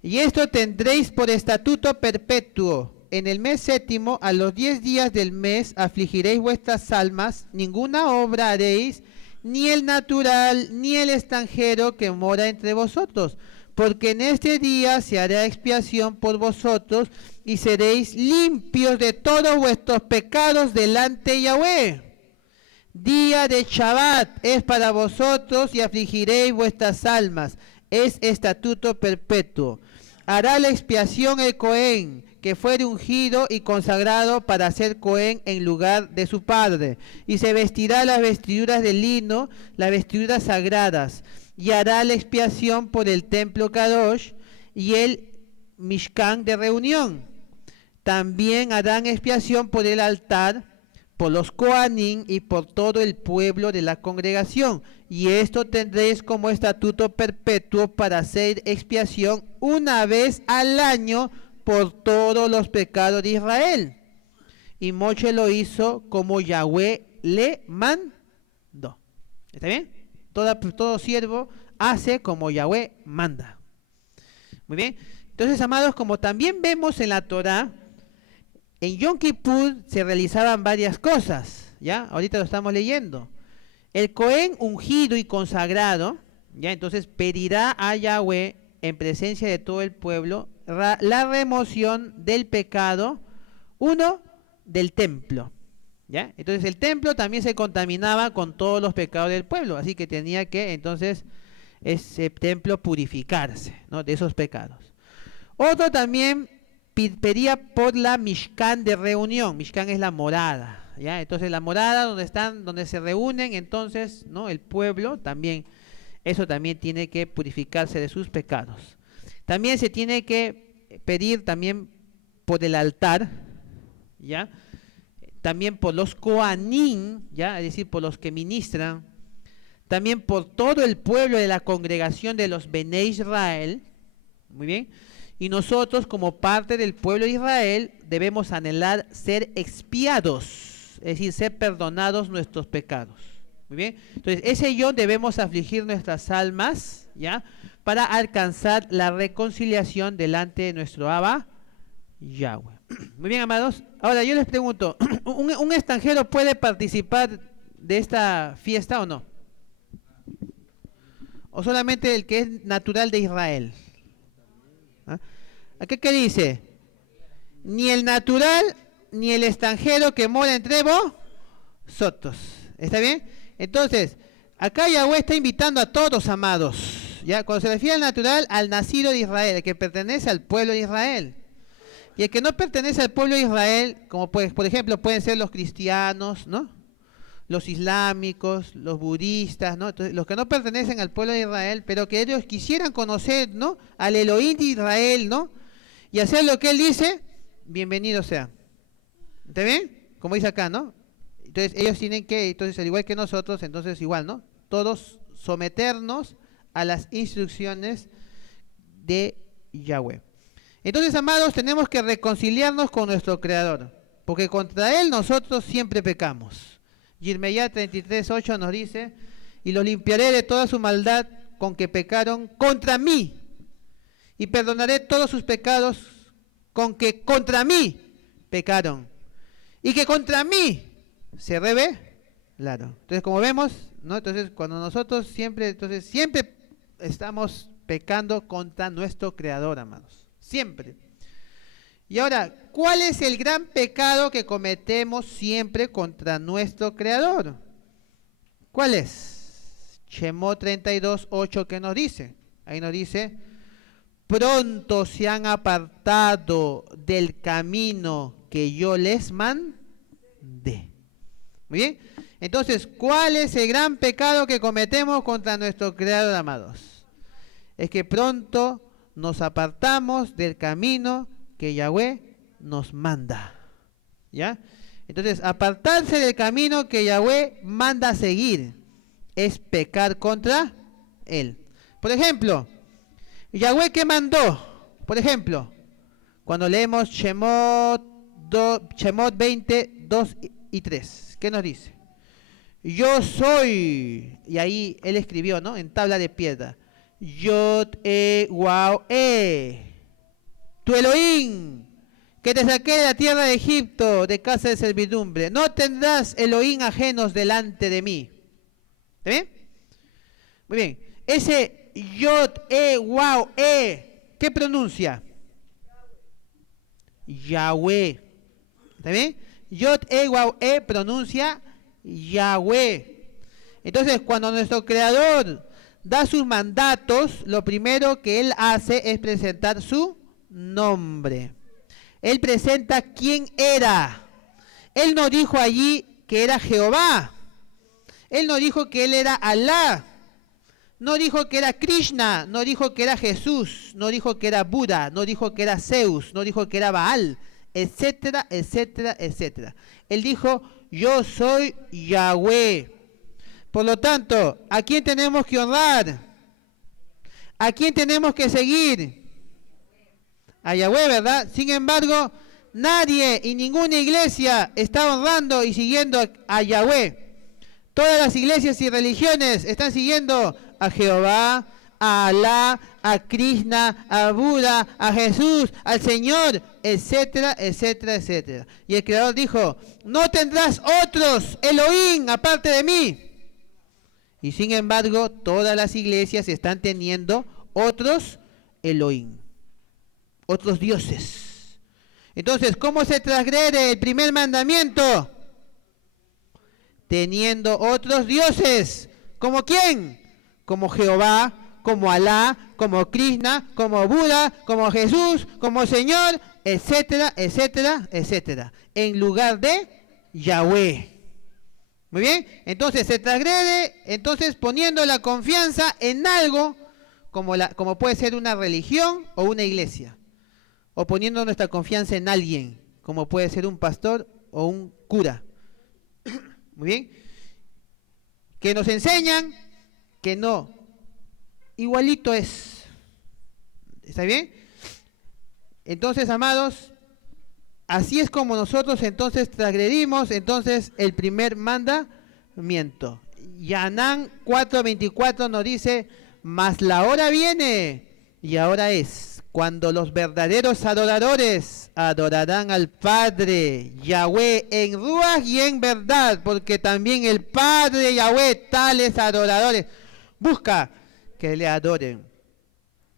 Y esto tendréis por estatuto perpetuo. En el mes séptimo, a los 10 días del mes, afligiréis vuestras almas, ninguna obra haréis, ni el natural, ni el extranjero que mora entre vosotros, porque en este día se hará expiación por vosotros, y seréis limpios de todos vuestros pecados delante de Yahweh. Día de Shabbat es para vosotros, y afligiréis vuestras almas, es estatuto perpetuo. Hará la expiación el Cohen, que fuere ungido y consagrado para ser Cohen en lugar de su padre, y se vestirá las vestiduras de lino, las vestiduras sagradas, y hará la expiación por el templo Kadosh y el Mishkan de reunión. También harán expiación por el altar, por los Kohanim y por todo el pueblo de la congregación, y esto tendréis como estatuto perpetuo para hacer expiación una vez al año por todos los pecados de Israel. Y Moche lo hizo como Yahweh le mandó. ¿Está bien? Todo siervo hace como Yahweh manda. Muy bien. Entonces, amados, como también vemos en la Torah, en Yom Kippur se realizaban varias cosas, ¿ya? Ahorita lo estamos leyendo. El Cohen ungido y consagrado, ¿ya? Entonces pedirá a Yahweh en presencia de todo el pueblo la remoción del pecado, uno, del templo, ¿ya? Entonces el templo también se contaminaba con todos los pecados del pueblo, así que tenía que entonces ese templo purificarse, ¿no? De esos pecados. Otro también pedía por la Mishkan de reunión. Mishkan es la morada, ¿ya? Entonces la morada donde se reúnen, entonces, ¿no? El pueblo también, eso también tiene que purificarse de sus pecados. También se tiene que pedir también por el altar, ¿ya? También por los Kohanim, ¿ya? Es decir, por los que ministran. También por todo el pueblo de la congregación de los Bene Israel. Muy bien. Y nosotros, como parte del pueblo de Israel, debemos anhelar ser expiados, es decir, ser perdonados nuestros pecados. Muy bien. Entonces, ese yo debemos afligir nuestras almas, ¿ya? Para alcanzar la reconciliación delante de nuestro Abba, Yahweh. Muy bien, amados. Ahora, yo les pregunto, ¿un extranjero puede participar de esta fiesta o no? ¿O solamente el que es natural de Israel? ¿Ah? ¿Aquí qué dice? Ni el natural ni el extranjero que mora entre vosotros. ¿Está bien? Entonces, acá Yahweh está invitando a todos, amados. ¿Ya? Cuando se refiere al natural, al nacido de Israel, el que pertenece al pueblo de Israel. Y el que no pertenece al pueblo de Israel, como pues, por ejemplo, pueden ser los cristianos, ¿no? Los islámicos, los budistas, ¿no? Entonces, los que no pertenecen al pueblo de Israel, pero que ellos quisieran conocer, ¿no? Al Elohim de Israel, ¿no? Y hacer lo que él dice, bienvenido sea. ¿Está bien? Como dice acá, ¿no? Entonces ellos tienen que, entonces al igual que nosotros, entonces igual, ¿no? Todos someternos a las instrucciones de Yahweh. Entonces, amados, tenemos que reconciliarnos con nuestro Creador, porque contra Él nosotros siempre pecamos. Yirmeyá 33:8 nos dice, y los limpiaré de toda su maldad con que pecaron contra mí, y perdonaré todos sus pecados con que contra mí pecaron, y que contra mí se rebelaron. Entonces, como vemos, ¿no? Entonces, cuando nosotros siempre estamos pecando contra nuestro Creador, amados. Siempre. Y ahora, ¿cuál es el gran pecado que cometemos siempre contra nuestro Creador? ¿Cuál es? Shemot 32:8, ¿qué nos dice? Ahí nos dice, pronto se han apartado del camino que yo les mandé. Muy bien. Entonces, ¿cuál es el gran pecado que cometemos contra nuestro Creador, amados? Es que pronto nos apartamos del camino que Yahweh nos manda. ¿Ya? Entonces, apartarse del camino que Yahweh manda seguir es pecar contra Él. Por ejemplo, Yahweh, ¿qué mandó? Por ejemplo, cuando leemos Shemot 20, 2 y 3, ¿qué nos dice? Yo soy, y ahí él escribió, ¿no? En tabla de piedra, Yod Wau tu Elohim, que te saqué de la tierra de Egipto, de casa de servidumbre. No tendrás Elohim ajenos delante de mí. ¿Está bien? Muy bien. Ese Yod Wau ¿qué pronuncia? Yahweh. ¿Está bien? Yod Wau pronuncia Yahweh. Entonces, cuando nuestro Creador da sus mandatos, lo primero que Él hace es presentar su nombre. Él presenta quién era. Él no dijo allí que era Jehová. Él no dijo que Él era Alá. No dijo que era Krishna. No dijo que era Jesús. No dijo que era Buda. No dijo que era Zeus. No dijo que era Baal, etcétera, etcétera, etcétera. Él dijo, yo soy Yahweh. Por lo tanto, ¿a quién tenemos que honrar? ¿A quién tenemos que seguir? A Yahweh, ¿verdad? Sin embargo, nadie y ninguna iglesia está honrando y siguiendo a Yahweh. Todas las iglesias y religiones están siguiendo a Jehová, a Alá, a Krishna, a Buda, a Jesús, al Señor, etcétera, etcétera, etcétera. Y el Creador dijo, no tendrás otros Elohim aparte de mí. Y sin embargo, todas las iglesias están teniendo otros Elohim, otros dioses. Entonces, ¿cómo se transgrede el primer mandamiento? Teniendo otros dioses. ¿Como quién? Como Jehová, como Alá, como Krishna, como Buda, como Jesús, como Señor, etcétera, etcétera, etcétera. En lugar de Yahweh. Muy bien, entonces se transgrede, entonces poniendo la confianza en algo como puede ser una religión o una iglesia, o poniendo nuestra confianza en alguien, como puede ser un pastor o un cura. Muy bien, que nos enseñan que no, igualito es. ¿Está bien? Entonces, amados, así es como nosotros entonces transgredimos entonces el primer mandamiento. Yanán 4:24 nos dice, mas la hora viene y ahora es, cuando los verdaderos adoradores adorarán al Padre Yahweh en ruaj y en verdad, porque también el Padre Yahweh, tales adoradores, busca que le adoren.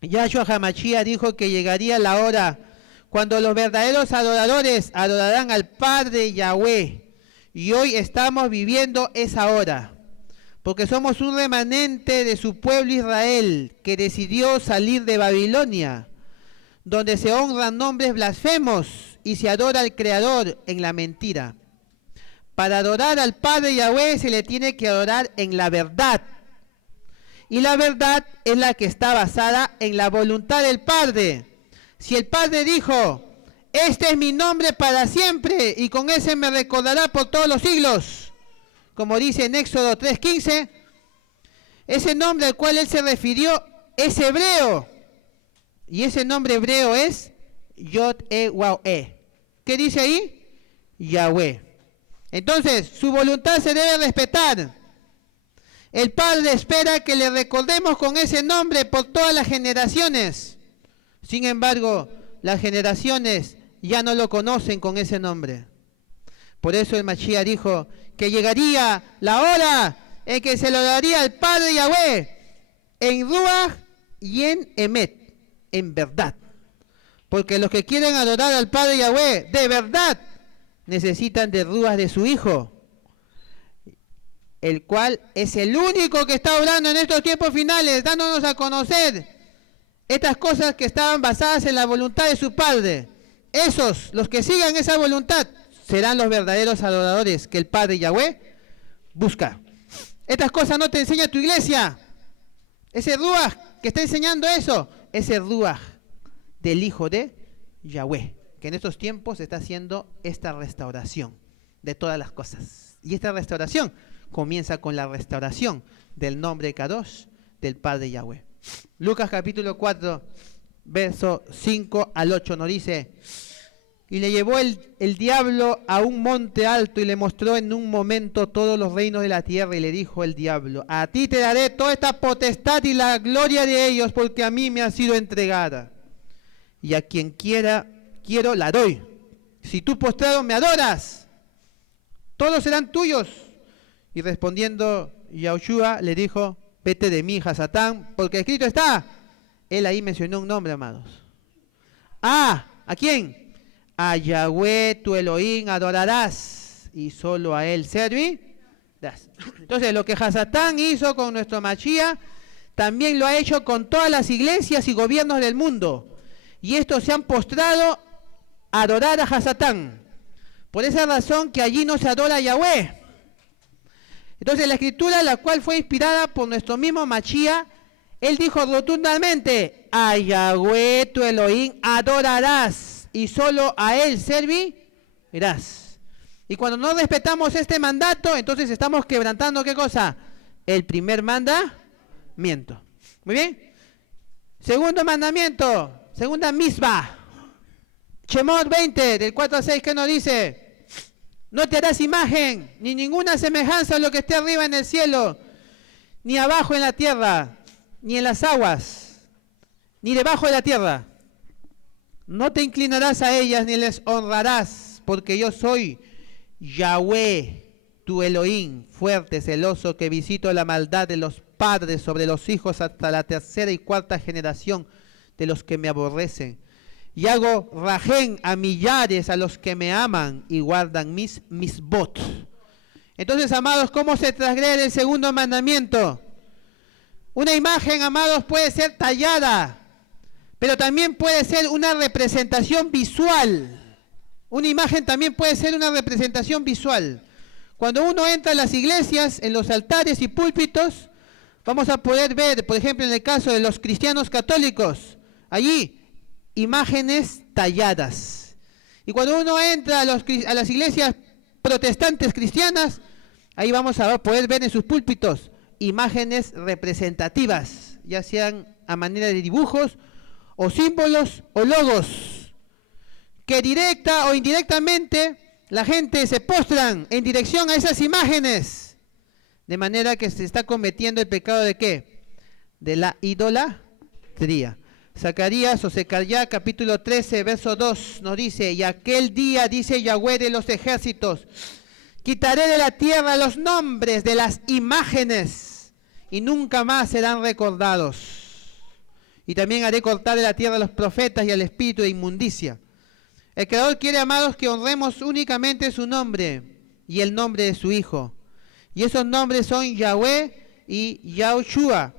Yahshua HaMashiach dijo que llegaría la hora cuando los verdaderos adoradores adorarán al Padre Yahweh. Y hoy estamos viviendo esa hora, porque somos un remanente de su pueblo Israel, que decidió salir de Babilonia, donde se honran nombres blasfemos y se adora al Creador en la mentira. Para adorar al Padre Yahweh se le tiene que adorar en la verdad. Y la verdad es la que está basada en la voluntad del Padre. Si el Padre dijo, este es mi nombre para siempre y con ese me recordará por todos los siglos, como dice en Éxodo 3:15, ese nombre al cual él se refirió es hebreo. Y ese nombre hebreo es Yod-E-Waw-E. ¿Qué dice ahí? Yahweh. Entonces, su voluntad se debe respetar. El Padre espera que le recordemos con ese nombre por todas las generaciones. Sin embargo, las generaciones ya no lo conocen con ese nombre. Por eso el Mashiach dijo que llegaría la hora en que se lo daría al Padre Yahweh en ruaj y en emet, en verdad. Porque los que quieren adorar al Padre Yahweh de verdad necesitan de ruaj de su Hijo, el cual es el único que está obrando en estos tiempos finales, dándonos a conocer estas cosas que estaban basadas en la voluntad de su Padre. Esos, los que sigan esa voluntad, serán los verdaderos adoradores que el Padre Yahweh busca. Estas cosas no te enseña tu iglesia. Ese ruaj que está enseñando eso, ese ruaj del Hijo de Yahweh, que en estos tiempos está haciendo esta restauración de todas las cosas. Y esta restauración comienza con la restauración del nombre Kadosh del Padre Yahweh. Lucas capítulo 4, verso 5 al 8 nos dice: y le llevó el diablo a un monte alto y le mostró en un momento todos los reinos de la tierra, y le dijo el diablo: a ti te daré toda esta potestad y la gloria de ellos, porque a mí me ha sido entregada, y a quien quiero la doy. Si tú postrado me adoras, todos serán tuyos. Y respondiendo Yahushua le dijo: vete de mí, Hasatán, porque escrito está. Él ahí mencionó un nombre, amados. ¿A quién? A Yahweh tu Elohim adorarás, y solo a él servirás. Entonces, lo que Hasatán hizo con nuestro Mashiach, también lo ha hecho con todas las iglesias y gobiernos del mundo. Y estos se han postrado a adorar a Hasatán. Por esa razón que allí no se adora a Yahweh. Entonces la escritura, la cual fue inspirada por nuestro mismo Mashiach, él dijo rotundamente: a Yahweh tu Elohim adorarás, y solo a él servirás. Y cuando no respetamos este mandato, entonces estamos quebrantando, ¿qué cosa? El primer mandamiento. Muy bien. Segundo mandamiento, segunda misbah, Shemot 20, del 4 al 6, ¿qué nos dice? No te harás imagen, ni ninguna semejanza a lo que esté arriba en el cielo, ni abajo en la tierra, ni en las aguas, ni debajo de la tierra. No te inclinarás a ellas, ni les honrarás, porque yo soy Yahweh, tu Elohim, fuerte, celoso, que visito la maldad de los padres sobre los hijos hasta la tercera y cuarta generación de los que me aborrecen. Y hago rajén a millares a los que me aman y guardan mis misbot. Entonces, amados, ¿cómo se transgrede el segundo mandamiento? Una imagen, amados, puede ser tallada, pero también puede ser una representación visual. Una imagen también puede ser una representación visual. Cuando uno entra a las iglesias, en los altares y púlpitos, vamos a poder ver, por ejemplo, en el caso de los cristianos católicos, allí imágenes talladas. Y cuando uno entra a las iglesias protestantes cristianas, ahí vamos a poder ver en sus púlpitos imágenes representativas, ya sean a manera de dibujos o símbolos o logos, que directa o indirectamente la gente se postran en dirección a esas imágenes, de manera que se está cometiendo el pecado de ¿qué? De la idolatría. Zacarías o Zacarías capítulo 13, verso 2 nos dice, y aquel día, dice Yahweh de los ejércitos, quitaré de la tierra los nombres de las imágenes y nunca más serán recordados. Y también haré cortar de la tierra a los profetas y al espíritu de inmundicia. El Creador quiere, amados, que honremos únicamente su nombre y el nombre de su Hijo. Y esos nombres son Yahweh y Yahushua.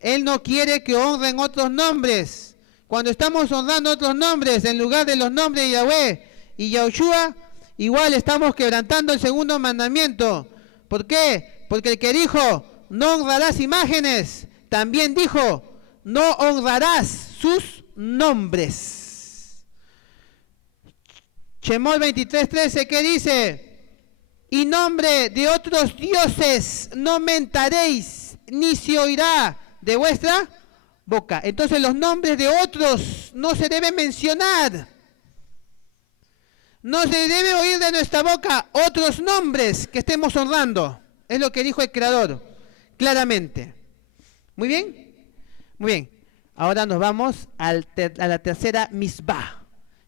Él no quiere que honren otros nombres. Cuando estamos honrando otros nombres en lugar de los nombres de Yahweh y Yahushua, igual estamos quebrantando el segundo mandamiento. ¿Por qué? Porque el que dijo, no honrarás imágenes, también dijo, no honrarás sus nombres. Shemot 23:13, ¿qué dice? Y nombre de otros dioses no mentaréis, ni se oirá de vuestra boca. Entonces los nombres de otros no se deben mencionar. No se debe oír de nuestra boca otros nombres que estemos honrando. Es lo que dijo el Creador, claramente. ¿Muy bien? Muy bien. Ahora nos vamos a la tercera misbah.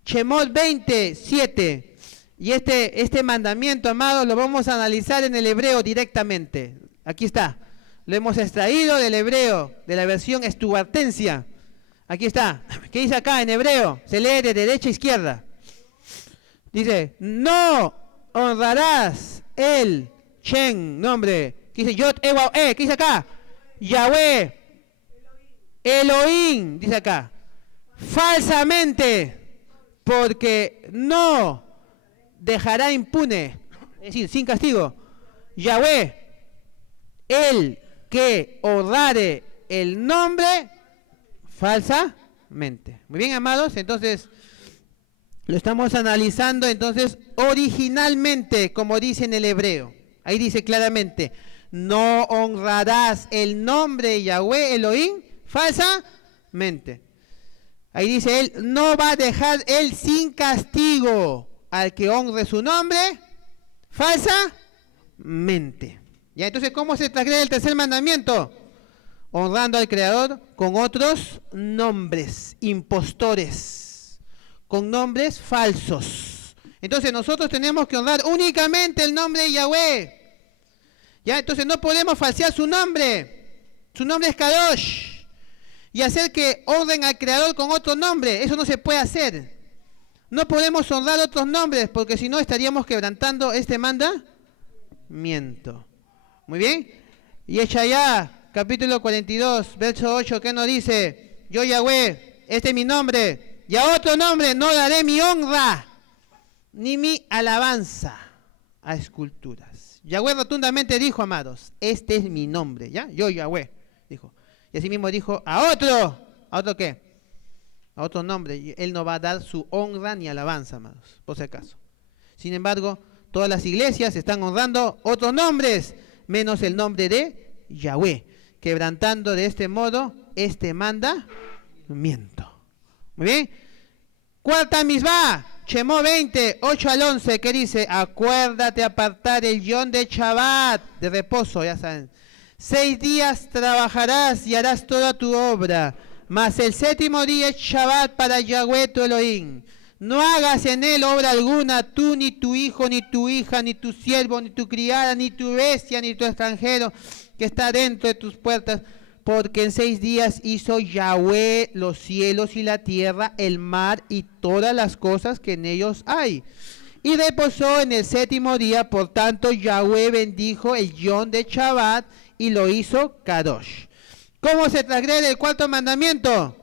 Shemot 27. Y este mandamiento, amados, lo vamos a analizar en el hebreo directamente. Aquí está. Lo hemos extraído del hebreo, de la versión estuartensia. Aquí está. ¿Qué dice acá en hebreo? Se lee de derecha a izquierda. Dice, no honrarás el Shen, nombre. ¿Qué dice? Yod, Ewa, ¿qué dice acá? Yahweh, Elohim, dice acá. Falsamente, porque no dejará impune, es decir, sin castigo, Yahweh, el que honrare el nombre falsamente. Muy bien, amados, entonces lo estamos analizando entonces originalmente, como dice en el hebreo. Ahí dice claramente, no honrarás el nombre de Yahweh Elohim falsamente. Ahí dice él, no va a dejar él sin castigo al que honre su nombre falsamente. Ya, entonces, ¿cómo se transgrede el tercer mandamiento? Honrando al Creador con otros nombres, impostores, con nombres falsos. Entonces nosotros tenemos que honrar únicamente el nombre de Yahweh. Ya, entonces no podemos falsear su nombre. Su nombre es Kadosh. Y hacer que honren al Creador con otro nombre. Eso no se puede hacer. No podemos honrar otros nombres porque si no estaríamos quebrantando este mandamiento. Muy bien. Y Yeshayá, capítulo 42, verso 8, ¿qué nos dice? Yo Yahweh, este es mi nombre. Y a otro nombre no daré mi honra ni mi alabanza a esculturas. Yahweh rotundamente dijo, amados, este es mi nombre, ¿ya? Yo Yahweh, dijo. Y así mismo dijo, ¿a otro qué? A otro nombre. Él no va a dar su honra ni alabanza, amados, por si acaso. Sin embargo, todas las iglesias están honrando otros nombres, menos el nombre de Yahweh, quebrantando de este modo este mandamiento. Muy bien. Cuarta misbah, Shemot 20, 8 al 11, que dice, acuérdate apartar el yom de Shabbat, de reposo, ya saben. 6 días trabajarás y harás toda tu obra, mas el séptimo día es Shabbat para Yahweh tu Elohim. No hagas en él obra alguna, tú, ni tu hijo, ni tu hija, ni tu siervo, ni tu criada, ni tu bestia, ni tu extranjero que está dentro de tus puertas, porque en 6 días hizo Yahweh los cielos y la tierra, el mar y todas las cosas que en ellos hay. Y reposó en el séptimo día, por tanto Yahweh bendijo el yom de Shabbat y lo hizo Kadosh. ¿Cómo se transgrede el cuarto mandamiento?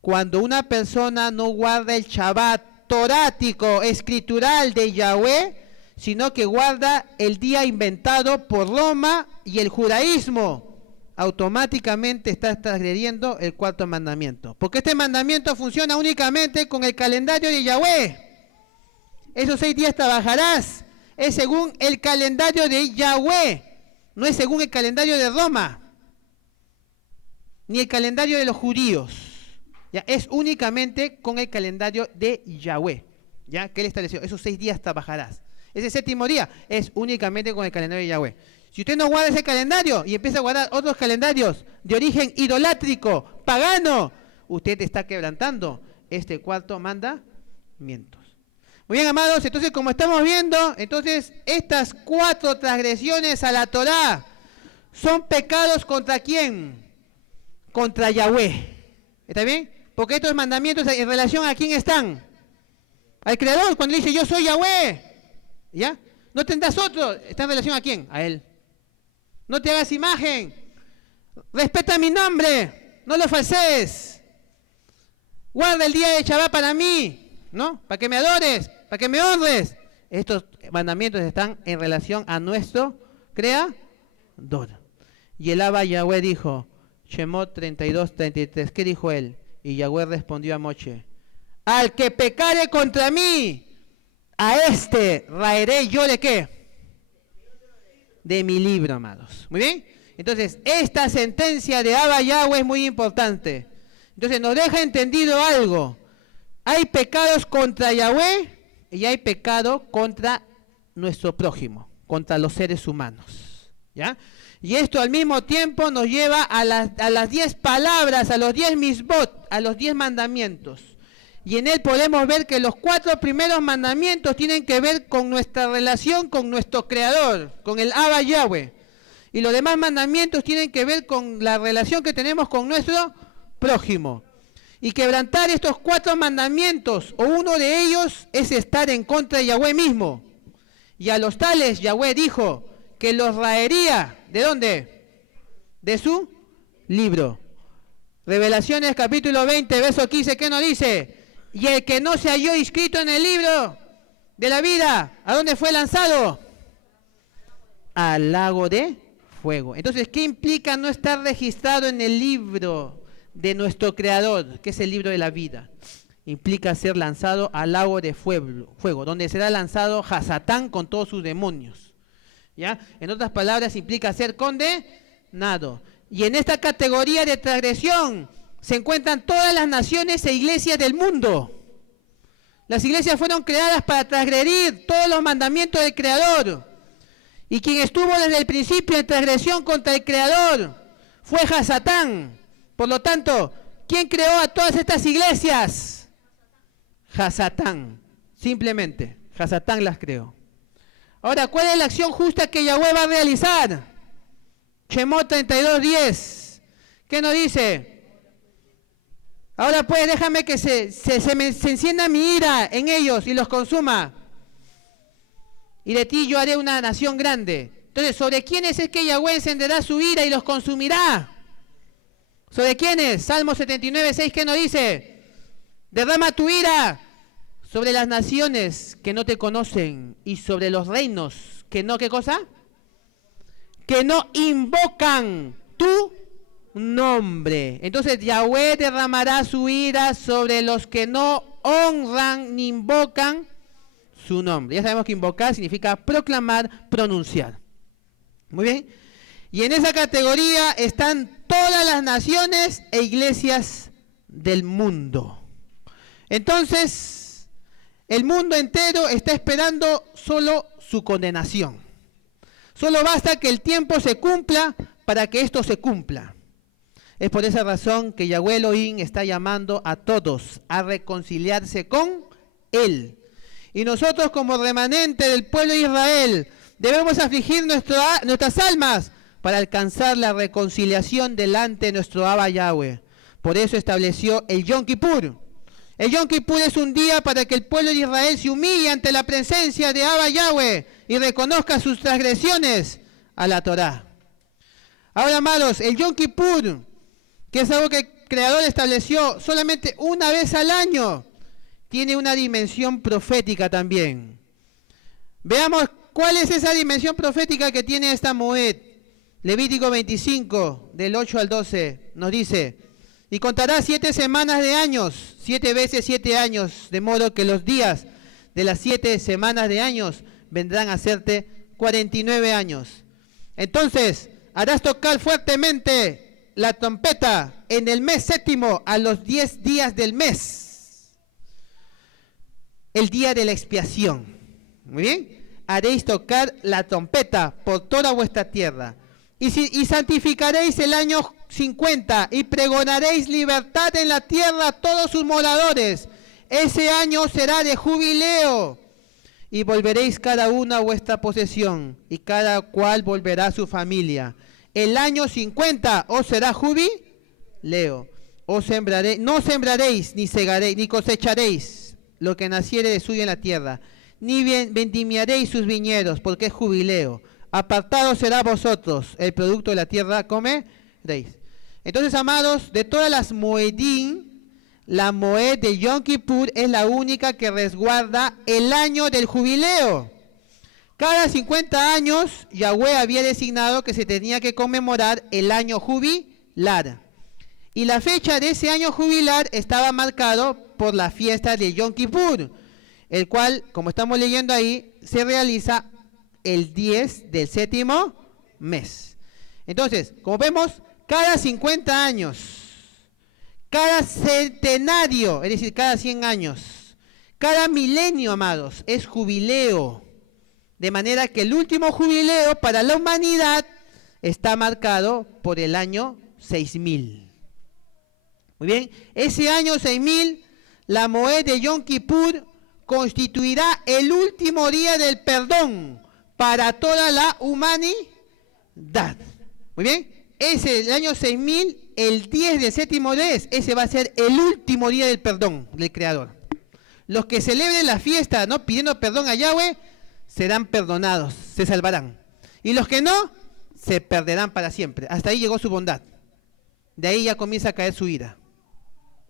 Cuando una persona no guarda el Shabbat torático, escritural de Yahweh, sino que guarda el día inventado por Roma y el judaísmo, automáticamente está transgrediendo el cuarto mandamiento. Porque este mandamiento funciona únicamente con el calendario de Yahweh. Esos 6 días trabajarás, es según el calendario de Yahweh, no es según el calendario de Roma, ni el calendario de los judíos. Ya, es únicamente con el calendario de Yahweh, ya que él estableció, esos 6 días trabajarás. Ese séptimo día es únicamente con el calendario de Yahweh. Si usted no guarda ese calendario y empieza a guardar otros calendarios de origen idolátrico, pagano, usted está quebrantando este cuarto mandamiento. Muy bien, amados, entonces como estamos viendo, entonces estas 4 transgresiones a la Torá son pecados ¿contra quién? Contra Yahweh. ¿Está bien? Porque estos mandamientos en relación a quién están. Al Creador, cuando le dice yo soy Yahweh, ¿ya? No tendrás otro, ¿está en relación a quién? A Él. No te hagas imagen, respeta mi nombre, no lo falsees, guarda el día de Shabbat para mí, ¿no? Para que me adores, para que me honres. Estos mandamientos están en relación a nuestro Creador. Y el Abba Yahweh dijo, Shemot 32:33, ¿qué dijo él? Y Yahweh respondió a Moche, al que pecare contra mí, a este raeré yo de qué? De mi libro, amados. Muy bien. Entonces, esta sentencia de Abba Yahweh es muy importante. Entonces, nos deja entendido algo. Hay pecados contra Yahweh y hay pecado contra nuestro prójimo, contra los seres humanos. ¿Ya? Y esto al mismo tiempo nos lleva a las 10 palabras, a los 10 misbot, a los 10 mandamientos. Y en él podemos ver que los 4 primeros mandamientos tienen que ver con nuestra relación con nuestro Creador, con el Abba Yahweh. Y los demás mandamientos tienen que ver con la relación que tenemos con nuestro prójimo. Y quebrantar estos 4 mandamientos, o uno de ellos, es estar en contra de Yahweh mismo. Y a los tales Yahweh dijo que los raería, ¿de dónde? De su libro. Revelaciones capítulo 20, verso 15, ¿qué nos dice? Y el que no se halló inscrito en el libro de la vida, ¿a dónde fue lanzado? Al lago de fuego. Entonces, ¿qué implica no estar registrado en el libro de nuestro Creador, que es el libro de la vida? Implica ser lanzado al lago de fuego, donde será lanzado Hasatán con todos sus demonios. ¿Ya? En otras palabras, implica ser condenado. Y en esta categoría de transgresión se encuentran todas las naciones e iglesias del mundo. Las iglesias fueron creadas para transgredir todos los mandamientos del Creador. Y quien estuvo desde el principio en transgresión contra el Creador fue Hasatán. Por lo tanto, ¿quién creó a todas estas iglesias? Hasatán. Simplemente, Hasatán las creó. Ahora, ¿cuál es la acción justa que Yahweh va a realizar? Shemot 32:10. ¿Qué nos dice? Ahora pues déjame que se encienda mi ira en ellos y los consuma. Y de ti yo haré una nación grande. Entonces, ¿sobre quiénes es que Yahweh encenderá su ira y los consumirá? ¿Sobre quiénes? Salmo 79:6, ¿qué nos dice? Derrama tu ira sobre las naciones que no te conocen y sobre los reinos que no, ¿qué cosa? Que no invocan tu nombre. Entonces Yahweh derramará su ira sobre los que no honran ni invocan su nombre. Ya sabemos que invocar significa proclamar, pronunciar. Muy bien. Y en esa categoría están todas las naciones e iglesias del mundo. Entonces, el mundo entero está esperando solo su condenación. Solo basta que el tiempo se cumpla para que esto se cumpla. Es por esa razón que Yahweh Elohim está llamando a todos a reconciliarse con Él. Y nosotros como remanente del pueblo de Israel debemos afligir nuestras almas para alcanzar la reconciliación delante de nuestro Abba Yahweh. Por eso estableció el Yom Kippur. El Yom Kippur es un día para que el pueblo de Israel se humille ante la presencia de Abba Yahweh y reconozca sus transgresiones a la Torá. Ahora, amados, el Yom Kippur, que es algo que el Creador estableció solamente una vez al año, tiene una dimensión profética también. Veamos cuál es esa dimensión profética que tiene esta Moed. Levítico 25, del 8 al 12, nos dice: y contará 7 semanas de años, 7 veces 7 años, de modo que los días de las 7 semanas de años vendrán a hacerte 49 años. Entonces harás tocar fuertemente la trompeta en el mes séptimo a los 10 días del mes, el día de la expiación. Muy bien. haréis tocar la trompeta por toda vuestra tierra. Y santificaréis el año 50 y pregonaréis libertad en la tierra a todos sus moradores. Ese año será de jubileo. Y volveréis cada uno a vuestra posesión, y cada cual volverá a su familia. El año 50 os será jubileo. No sembraréis, ni segaréis, ni cosecharéis lo que naciere de suyo en la tierra, ni vendimiaréis sus viñedos, porque es jubileo. Apartado será vosotros, el producto de la tierra comeréis. Entonces, amados, de todas las moedín, la moed de Yom Kippur es la única que resguarda el año del jubileo. Cada 50 años, Yahweh había designado que se tenía que conmemorar el año jubilar. Y la fecha de ese año jubilar estaba marcado por la fiesta de Yom Kippur, el cual, como estamos leyendo ahí, se realiza el 10 del séptimo mes. Entonces, como vemos, cada 50 años, cada centenario, es decir, cada 100 años, cada milenio, amados, es jubileo. De manera que el último jubileo para la humanidad está marcado por el año 6000. Muy bien, ese año 6000, la moed de Yom Kippur constituirá el último día del perdón para toda la humanidad. Muy bien, ese el año 6000, el 10 del séptimo mes, ese va a ser el último día del perdón del Creador. Los que celebren la fiesta, ¿no?, pidiendo perdón a Yahweh, serán perdonados, se salvarán. Y los que no, se perderán para siempre. Hasta ahí llegó su bondad. De ahí ya comienza a caer su ira.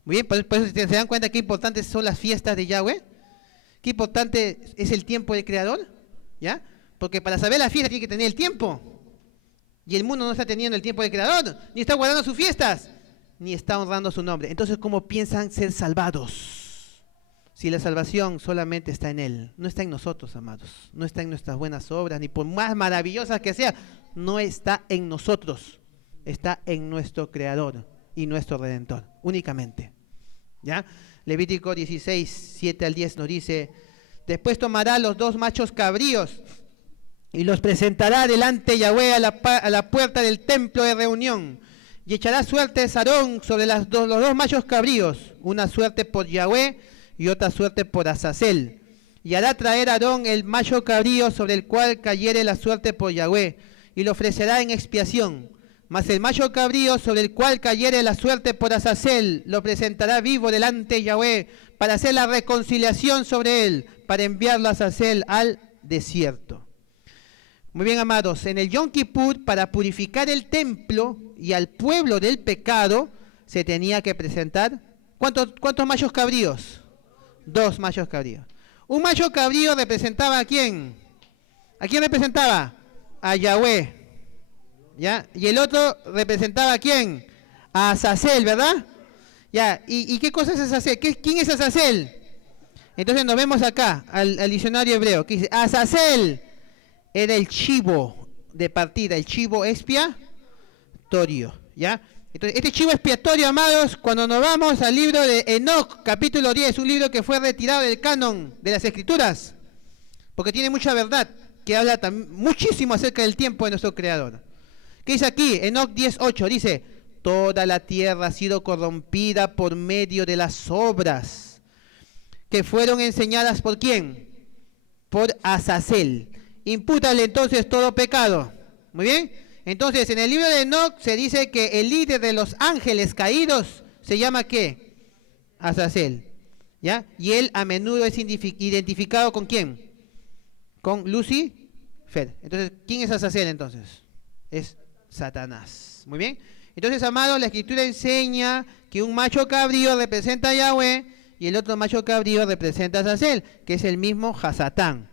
Muy bien, por eso se dan cuenta qué importantes son las fiestas de Yahweh, qué importante es el tiempo del Creador, ¿ya? Porque para saber la fiesta tiene que tener el tiempo. Y el mundo no está teniendo el tiempo del Creador, ni está guardando sus fiestas, ni está honrando su nombre. Entonces, ¿cómo piensan ser salvados? Si la salvación solamente está en Él, no está en nosotros, amados. No está en nuestras buenas obras, ni por más maravillosas que sean, no está en nosotros. Está en nuestro Creador y nuestro Redentor, únicamente. ¿Ya? Levítico 16, 7 al 10 nos dice: después tomará los 2 machos cabríos y los presentará delante de Yahweh a la puerta del templo de reunión, y echará suertes Aarón sobre los dos machos cabríos, una suerte por Yahweh y otra suerte por Azazel. Y hará traer Aarón el macho cabrío sobre el cual cayere la suerte por Yahweh, y lo ofrecerá en expiación. Mas el macho cabrío sobre el cual cayere la suerte por Azazel, lo presentará vivo delante de Yahweh, para hacer la reconciliación sobre él, para enviarlo a Azazel al desierto. Muy bien, amados, en el Yom Kippur, para purificar el templo y al pueblo del pecado, se tenía que presentar, ¿cuántos machos cabríos? 2 machos cabríos. Un macho cabrío representaba ¿a quién? ¿A quién representaba? A Yahweh. ¿Ya? Y el otro representaba ¿a quién? A Azazel, ¿verdad? ¿Ya? ¿Y qué cosa es Azazel? ¿Quién es Azazel? Entonces nos vemos acá, al diccionario hebreo, que dice, Azazel era el chivo de partida, el chivo expiatorio, ¿ya? Entonces, este chivo expiatorio, amados, cuando nos vamos al libro de Enoc, capítulo 10, un libro que fue retirado del canon de las Escrituras, porque tiene mucha verdad, que habla muchísimo acerca del tiempo de nuestro Creador. ¿Qué dice aquí? Enoc 10:8 dice: toda la tierra ha sido corrompida por medio de las obras que fueron enseñadas ¿por quién? Por Azazel. Impútale entonces todo pecado. Muy bien. Entonces, en el libro de Enoc se dice que el líder de los ángeles caídos se llama ¿qué? Azazel. ¿Ya? Y él a menudo es identificado ¿con quién? Con Lucifer. Entonces, ¿quién es Azazel entonces? Es Satanás. Muy bien. Entonces, amados, la Escritura enseña que un macho cabrío representa a Yahweh y el otro macho cabrío representa a Azazel, que es el mismo Hasatán.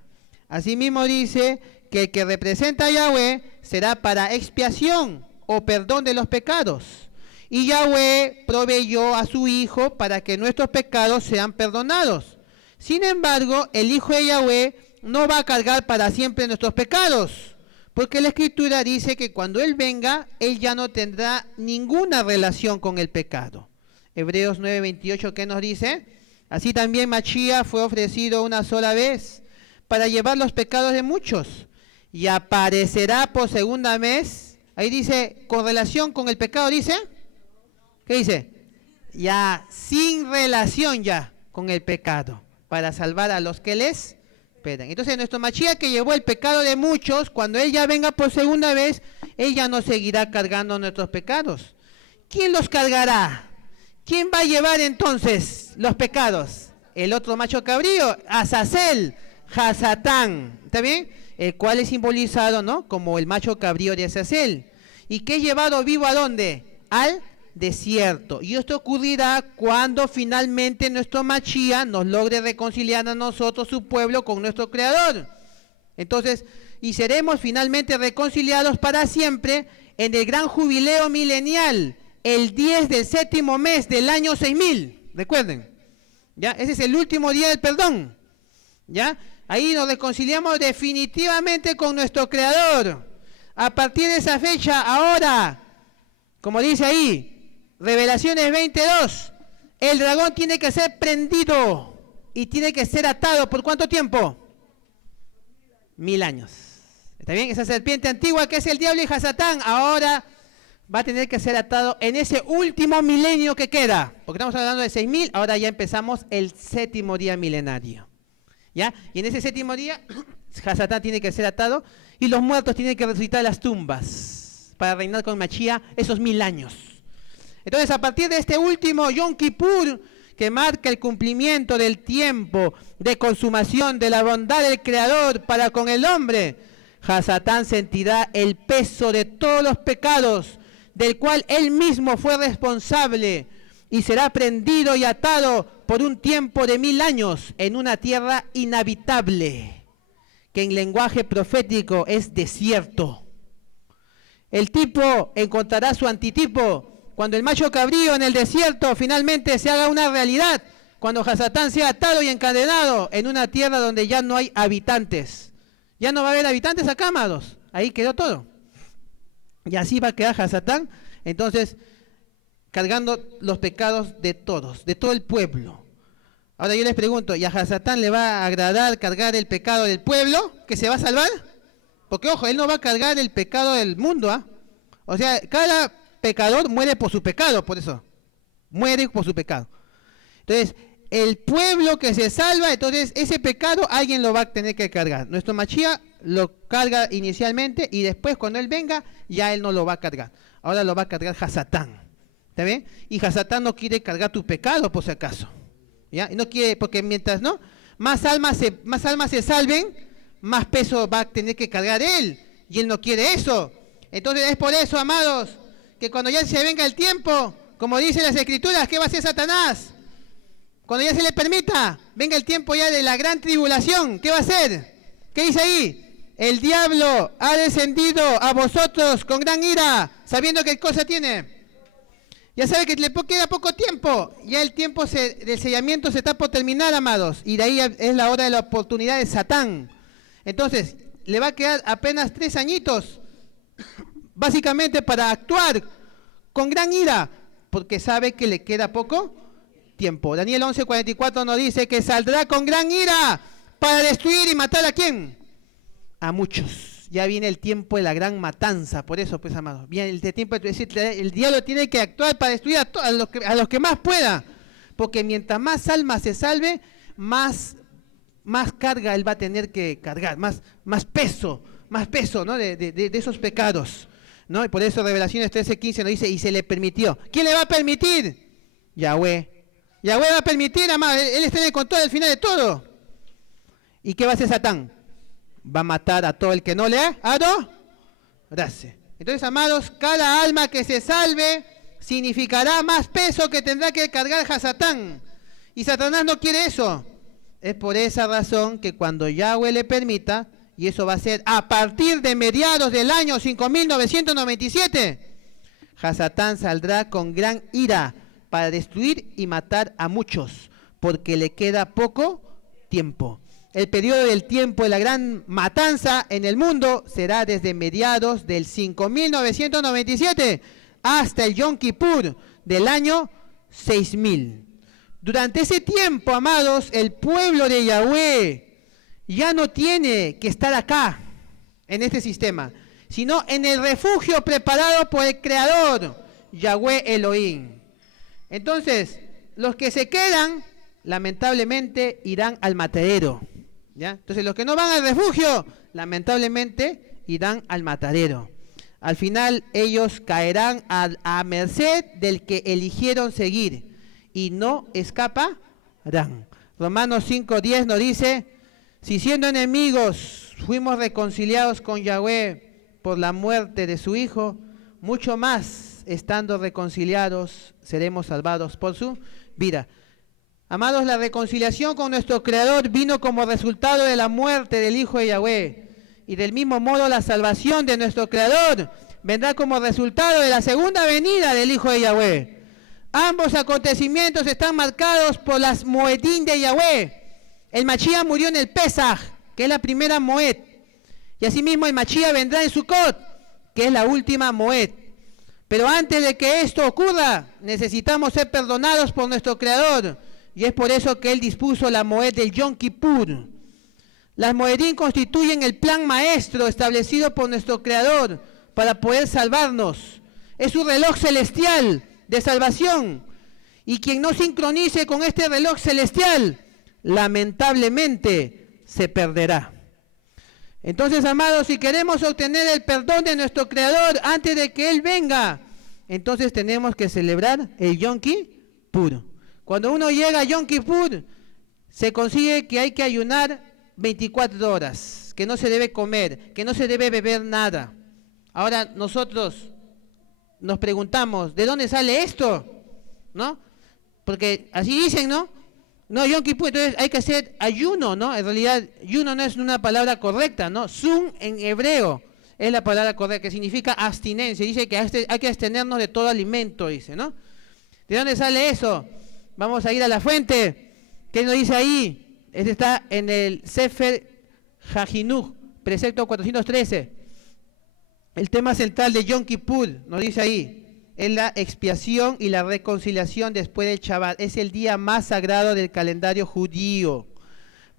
Asimismo dice que el que representa a Yahweh será para expiación o perdón de los pecados. Y Yahweh proveyó a su Hijo para que nuestros pecados sean perdonados. Sin embargo, el Hijo de Yahweh no va a cargar para siempre nuestros pecados, porque la Escritura dice que cuando Él venga, Él ya no tendrá ninguna relación con el pecado. Hebreos 9:28, ¿qué nos dice? Así también Mashiach fue ofrecido una sola vez para llevar los pecados de muchos. Y aparecerá por segunda vez. Ahí dice, con relación con el pecado, dice. ¿Qué dice? Ya, sin relación ya con el pecado, para salvar a los que les esperan. Entonces, nuestro Mashiach que llevó el pecado de muchos, cuando Él ya venga por segunda vez, Él ya no seguirá cargando nuestros pecados. ¿Quién los cargará? ¿Quién va a llevar entonces los pecados? El otro macho cabrío, Azazel, Hasatán, ¿está bien? El cual es simbolizado, ¿no?, como el macho cabrío de Azazel. ¿Y que es llevado vivo a dónde? Al desierto. Y esto ocurrirá cuando finalmente nuestro Mashiach nos logre reconciliar a nosotros, su pueblo, con nuestro Creador. Entonces, y seremos finalmente reconciliados para siempre en el gran jubileo milenial, el 10 del séptimo mes del año 6000. Recuerden, ¿ya? Ese es el último día del perdón, ¿ya? Ahí nos reconciliamos definitivamente con nuestro Creador. A partir de esa fecha, ahora, como dice ahí, Revelaciones 22, el dragón tiene que ser prendido y tiene que ser atado. ¿Por cuánto tiempo? 1000 años. ¿Está bien? Esa serpiente antigua que es el diablo y Hasatán, ahora va a tener que ser atado en ese último milenio que queda. Porque estamos hablando de 6000, ahora ya empezamos el séptimo día milenario. ¿Ya? Y en ese séptimo día, Hasatán tiene que ser atado y los muertos tienen que resucitar de las tumbas para reinar con Mashiach esos 1000 años. Entonces, a partir de este último Yom Kippur, que marca el cumplimiento del tiempo de consumación de la bondad del Creador para con el hombre, Hasatán sentirá el peso de todos los pecados del cual él mismo fue responsable y será prendido y atado por un tiempo de 1000 años en una tierra inhabitable, que en lenguaje profético es desierto. El tipo encontrará su antitipo cuando el macho cabrío en el desierto finalmente se haga una realidad, cuando Hasatán sea atado y encadenado en una tierra donde ya no hay habitantes. Ya no va a haber habitantes acá, amados. Ahí quedó todo. Y así va a quedar Hasatán, entonces, cargando los pecados de todos, de todo el pueblo. Ahora yo les pregunto, ¿y a Hasatán le va a agradar cargar el pecado del pueblo que se va a salvar? Porque, ojo, él no va a cargar el pecado del mundo, ¿ah? O sea, cada pecador muere por su pecado, por eso. Muere por su pecado. Entonces, el pueblo que se salva, entonces ese pecado alguien lo va a tener que cargar. Nuestro Mashiach lo carga inicialmente y después cuando él venga, ya él no lo va a cargar. Ahora lo va a cargar Hasatán. ¿Está bien? Y Hasatán no quiere cargar tu pecado, por si acaso. ¿Ya? Y no quiere, porque mientras no, más almas se salven, más peso va a tener que cargar él. Y él no quiere eso. Entonces es por eso, amados, que cuando ya se venga el tiempo, como dicen las Escrituras, ¿qué va a hacer Satanás? Cuando ya se le permita, venga el tiempo ya de la gran tribulación, ¿qué va a hacer? ¿Qué dice ahí? El diablo ha descendido a vosotros con gran ira, sabiendo qué cosa tiene. Ya sabe que le queda poco tiempo, ya el tiempo del sellamiento se está por terminar, amados, y de ahí es la hora de la oportunidad de Satán. Entonces, le va a quedar apenas 3 añitos, básicamente para actuar con gran ira, porque sabe que le queda poco tiempo. Daniel 11:44 nos dice que saldrá con gran ira para destruir y matar ¿a quién? A muchos. Ya viene el tiempo de la gran matanza, por eso, pues, amados, viene el tiempo de decir, el diablo tiene que actuar para destruir a los que más pueda, porque mientras más almas se salve, más carga él va a tener que cargar, más peso, ¿no? de esos pecados, ¿no? Y por eso Revelaciones 13:15 nos dice, y se le permitió. ¿Quién le va a permitir? Yahweh. Yahweh va a permitir, amado, él está en el control al final de todo. ¿Y qué va a hacer Satán? Va a matar a todo el que no le adorase. Entonces, amados, cada alma que se salve significará más peso que tendrá que cargar Hasatán. Y Satanás no quiere eso. Es por esa razón que cuando Yahweh le permita, y eso va a ser a partir de mediados del año 5997, Hasatán saldrá con gran ira para destruir y matar a muchos, porque le queda poco tiempo. El periodo del tiempo de la gran matanza en el mundo será desde mediados del 5997 hasta el Yom Kippur del año 6000. Durante ese tiempo, amados, el pueblo de Yahweh ya no tiene que estar acá, en este sistema, sino en el refugio preparado por el Creador, Yahweh Elohim. Entonces, los que se quedan, lamentablemente, irán al matadero, ¿ya? Entonces, los que no van al refugio, lamentablemente, irán al matadero. Al final, ellos caerán a merced del que eligieron seguir y no escaparán. Romanos 5:10 nos dice, si siendo enemigos fuimos reconciliados con Yahweh por la muerte de su Hijo, mucho más, estando reconciliados, seremos salvados por su vida. Amados, la reconciliación con nuestro Creador vino como resultado de la muerte del Hijo de Yahweh. Y del mismo modo la salvación de nuestro Creador vendrá como resultado de la segunda venida del Hijo de Yahweh. Ambos acontecimientos están marcados por las Moedín de Yahweh. El Mashiach murió en el Pesaj, que es la primera Moed. Y asimismo el Mashiach vendrá en Sukkot, que es la última Moed. Pero antes de que esto ocurra, necesitamos ser perdonados por nuestro Creador. Y es por eso que Él dispuso la Moed del Yom Kippur. Las Moedín constituyen el plan maestro establecido por nuestro Creador para poder salvarnos. Es un reloj celestial de salvación. Y quien no sincronice con este reloj celestial, lamentablemente se perderá. Entonces, amados, si queremos obtener el perdón de nuestro Creador antes de que Él venga, entonces tenemos que celebrar el Yom Kippur. Cuando uno llega a Yom Kippur, se consigue que hay que ayunar 24 horas, que no se debe comer, que no se debe beber nada. Ahora nosotros nos preguntamos, ¿de dónde sale esto? ¿No? Porque así dicen, ¿no? No, Yom Kippur, entonces hay que hacer ayuno, ¿no? En realidad, ayuno no es una palabra correcta, ¿no? Sun en hebreo es la palabra correcta, que significa abstinencia. Dice que hay que abstenernos de todo alimento, dice, ¿no? ¿De dónde sale eso? Vamos a ir a la fuente. ¿Qué nos dice ahí? Este está en el Sefer Hajinuj, precepto 413. El tema central de Yom Kippur, nos dice ahí, es la expiación y la reconciliación después del Shabbat. Es el día más sagrado del calendario judío.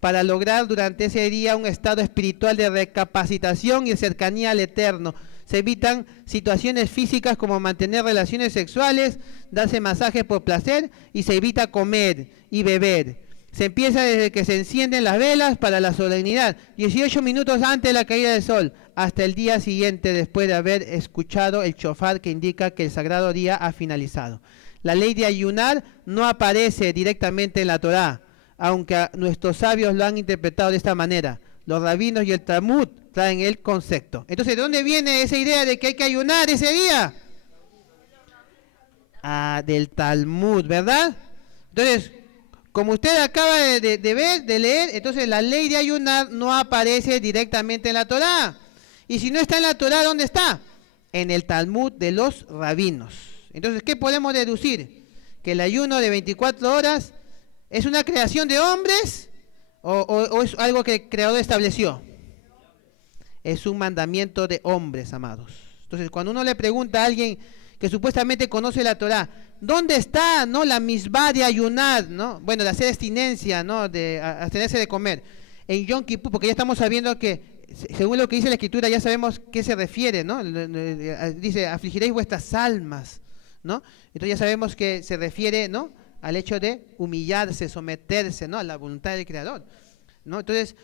Para lograr durante ese día un estado espiritual de recapacitación y cercanía al Eterno. Se evitan situaciones físicas como mantener relaciones sexuales, darse masajes por placer y se evita comer y beber. Se empieza desde que se encienden las velas para la solemnidad, 18 minutos antes de la caída del sol, hasta el día siguiente después de haber escuchado el shofar que indica que el sagrado día ha finalizado. La ley de ayunar no aparece directamente en la Torá, aunque nuestros sabios lo han interpretado de esta manera. Los rabinos y el Talmud traen el concepto. Entonces, ¿de dónde viene esa idea de que hay que ayunar ese día? Del Talmud, ¿verdad? Entonces, como usted acaba de leer, entonces la ley de ayunar no aparece directamente en la Torá. Y si no está en la Torá, ¿dónde está? En el Talmud de los rabinos. Entonces, ¿qué podemos deducir? Que el ayuno de 24 horas es una creación de hombres o es algo que el Creador estableció. Es un mandamiento de hombres, amados. Entonces, cuando uno le pregunta a alguien que supuestamente conoce la Torá, ¿dónde está, no, la misbah de ayunar, no? Bueno, de hacer abstinencia, ¿no? De abstenerse de comer. En Yom Kippur, porque ya estamos sabiendo que, según lo que dice la Escritura, ya sabemos qué se refiere, ¿no? Dice, afligiréis vuestras almas, ¿no? Entonces ya sabemos que se refiere, ¿no? Al hecho de humillarse, someterse, ¿no? A la voluntad del Creador, ¿no? Entonces,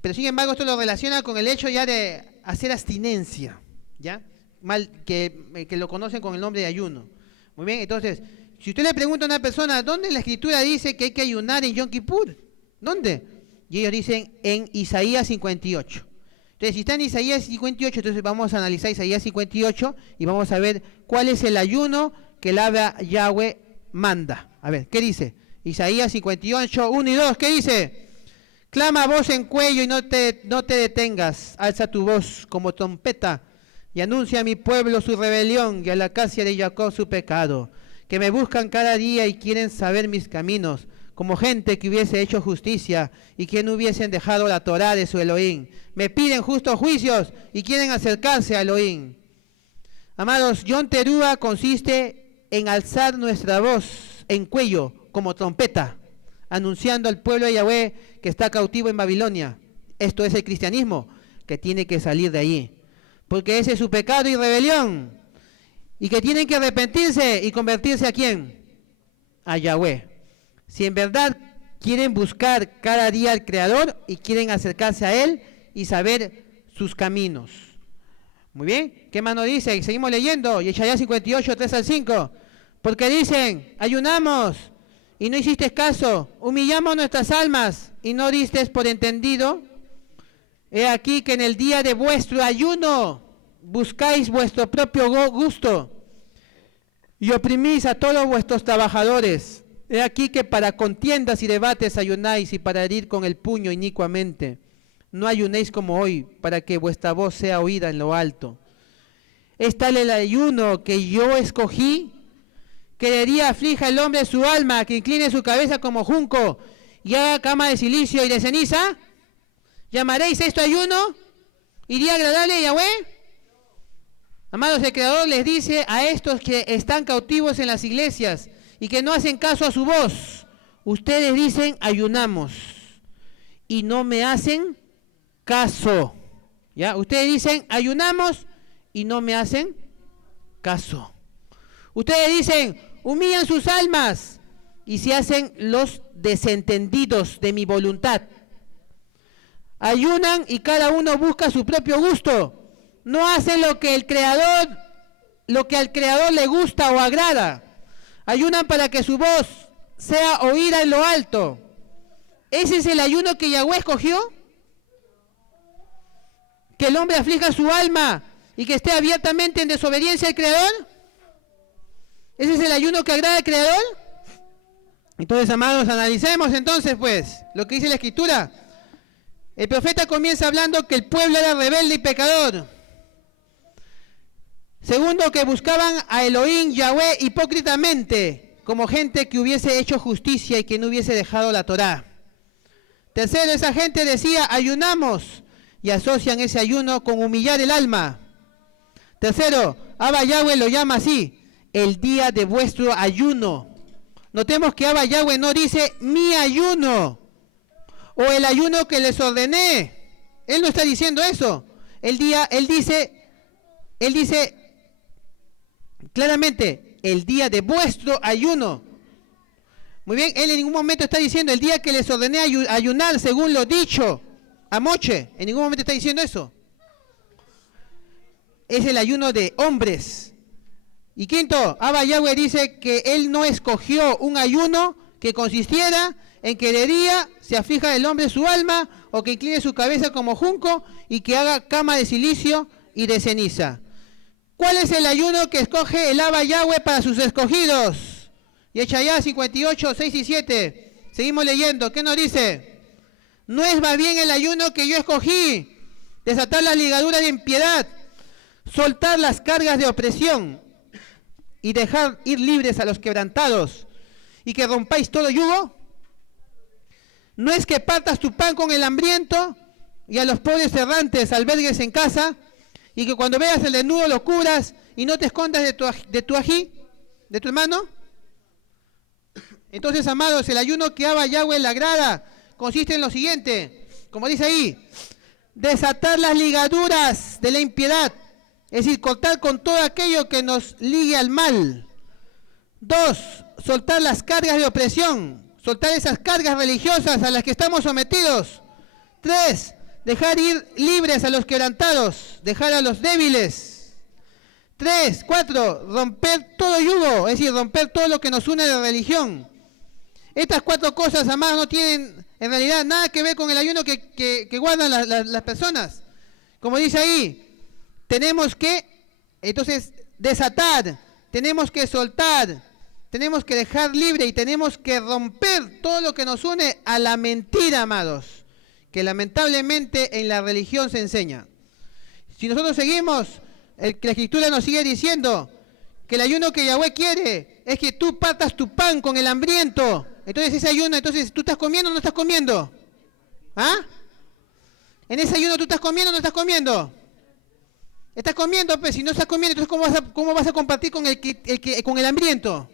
pero sin embargo esto lo relaciona con el hecho ya de hacer abstinencia, ¿ya? Que lo conocen con el nombre de ayuno. Muy bien, entonces, si usted le pregunta a una persona, ¿dónde la Escritura dice que hay que ayunar en Yom Kippur? ¿Dónde? Y ellos dicen en Isaías 58. Entonces, si está en Isaías 58, entonces vamos a analizar Isaías 58 y vamos a ver cuál es el ayuno que el Yahweh manda. A ver, ¿qué dice? Isaías 58, 1 y 2, ¿qué dice? Clama voz en cuello y no te detengas, alza tu voz como trompeta y anuncia a mi pueblo su rebelión y a la casa de Jacob su pecado, que me buscan cada día y quieren saber mis caminos, como gente que hubiese hecho justicia y que no hubiesen dejado la Torá de su Elohim. Me piden justos juicios y quieren acercarse a Elohim. Amados, Yom Teruah consiste en alzar nuestra voz en cuello como trompeta, anunciando al pueblo de Yahweh que está cautivo en Babilonia, Esto es el cristianismo, que tiene que salir de allí, porque ese es su pecado y rebelión, y que tienen que arrepentirse y convertirse ¿a quién? A Yahweh. Si en verdad quieren buscar cada día al Creador y quieren acercarse a Él y saber sus caminos. Muy bien, ¿qué más nos dice? Seguimos leyendo, Yeshaya 58, 3 al 5. Porque dicen, ayunamos y no hiciste caso, humillamos nuestras almas y no diste por entendido. He aquí que en el día de vuestro ayuno buscáis vuestro propio gusto y oprimís a todos vuestros trabajadores. He aquí que para contiendas y debates ayunáis y para herir con el puño inicuamente. No ayunéis como hoy, para que vuestra voz sea oída en lo alto. Es tal el ayuno que yo escogí, que de día aflija el hombre su alma, que incline su cabeza como junco y haga cama de silicio y de ceniza. ¿Llamaréis esto ayuno y día agradable a Yahweh? Amados, el Creador les dice a estos que están cautivos en las iglesias y que no hacen caso a su voz, ustedes dicen ayunamos y no me hacen caso. ¿Ya? Ustedes dicen ayunamos y no me hacen caso. Ustedes dicen humillan sus almas y se hacen los desentendidos de mi voluntad. Ayunan y cada uno busca su propio gusto. No hacen lo que al Creador le gusta o agrada. Ayunan para que su voz sea oída en lo alto. ¿Ese es el ayuno que Yahweh escogió? ¿Que el hombre aflija su alma y que esté abiertamente en desobediencia al Creador? ¿Ese es el ayuno que agrada al Creador? Entonces, amados, analicemos entonces pues lo que dice la Escritura. El profeta comienza hablando que el pueblo era rebelde y pecador. Segundo, que buscaban a Elohim, Yahweh, hipócritamente, como gente que hubiese hecho justicia y que no hubiese dejado la Torá. Tercero, esa gente decía, ayunamos, y asocian ese ayuno con humillar el alma. Tercero, Abba Yahweh lo llama así, el día de vuestro ayuno. Notemos que Abba Yahweh no dice, mi ayuno, o el ayuno que les ordené. Él no está diciendo eso. Él dice claramente, el día de vuestro ayuno. Muy bien, él en ningún momento está diciendo el día que les ordené ayunar según lo dicho a Moche. En ningún momento está diciendo eso. Es el ayuno de hombres. Y quinto, Abba Yahweh dice que él no escogió un ayuno que consistiera en que de día se aflija el hombre su alma o que incline su cabeza como junco y que haga cama de silicio y de ceniza. ¿Cuál es el ayuno que escoge el Abba Yahweh para sus escogidos? Yeshaya 58, 6 y 7. Seguimos leyendo. ¿Qué nos dice? No es más bien el ayuno que yo escogí, desatar las ligaduras de impiedad, soltar las cargas de opresión y dejar ir libres a los quebrantados y que rompáis todo yugo. No es que partas tu pan con el hambriento y a los pobres errantes albergues en casa y que cuando veas el desnudo lo cubras y no te escondas de tu ají, de tu hermano. Entonces, amados, el ayuno que Abba Yahweh le agrada consiste en lo siguiente, como dice ahí, desatar las ligaduras de la impiedad, es decir, cortar con todo aquello que nos ligue al mal. 2, soltar las cargas de opresión, soltar esas cargas religiosas a las que estamos sometidos. 3, dejar ir libres a los quebrantados, dejar a los débiles. 4, romper todo yugo, es decir, romper todo lo que nos une de religión. Estas 4 cosas, amados, no tienen en realidad nada que ver con el ayuno que guardan las personas. Como dice ahí, tenemos que, entonces, desatar, tenemos que soltar, tenemos que dejar libre y tenemos que romper todo lo que nos une a la mentira, amados, que lamentablemente en la religión se enseña. Si nosotros seguimos, la Escritura nos sigue diciendo que el ayuno que Yahweh quiere es que tú partas tu pan con el hambriento. Entonces ese ayuno, entonces, ¿tú estás comiendo o no estás comiendo? ¿Ah? ¿En ese ayuno tú estás comiendo o no estás comiendo? Estás comiendo, pues, si no estás comiendo, entonces ¿cómo vas a compartir con el hambriento?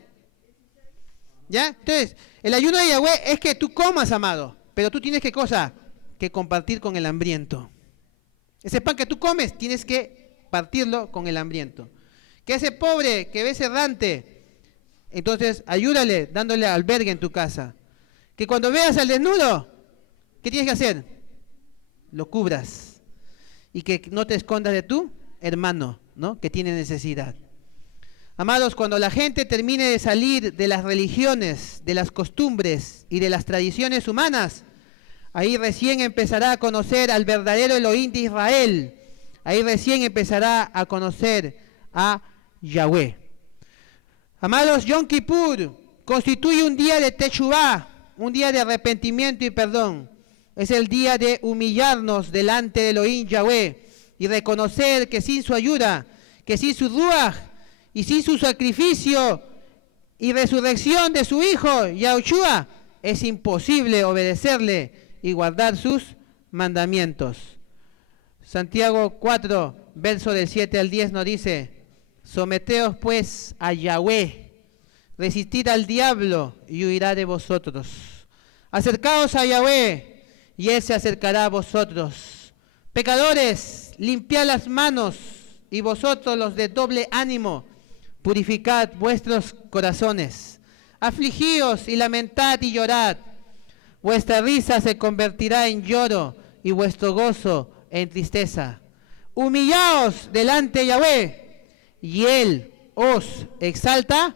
¿Ya? Entonces, el ayuno de Yahweh es que tú comas, amado, pero tú tienes que cosa, que compartir con el hambriento. Ese pan que tú comes, tienes que partirlo con el hambriento. Que ese pobre que ves errante, entonces ayúdale dándole albergue en tu casa. Que cuando veas al desnudo, ¿qué tienes que hacer? Lo cubras. Y que no te escondas de tu hermano, ¿no? Que tiene necesidad. Amados, cuando la gente termine de salir de las religiones, de las costumbres y de las tradiciones humanas, ahí recién empezará a conocer al verdadero Elohim de Israel. Ahí recién empezará a conocer a Yahweh. Amados, Yom Kippur constituye un día de Teshuvah, un día de arrepentimiento y perdón. Es el día de humillarnos delante de Elohim Yahweh y reconocer que sin su ayuda, que sin su ruaj y sin su sacrificio y resurrección de su hijo Yahushua, es imposible obedecerle y guardar sus mandamientos. Santiago 4, verso del 7 al 10 nos dice: someteos pues a Yahweh, resistid al diablo y huirá de vosotros. Acercaos a Yahweh y él se acercará a vosotros. Pecadores, limpiad las manos, y vosotros los de doble ánimo, purificad vuestros corazones. Afligíos y lamentad y llorad. Vuestra risa se convertirá en lloro y vuestro gozo en tristeza. Humillaos delante de Yahweh y él os exaltará.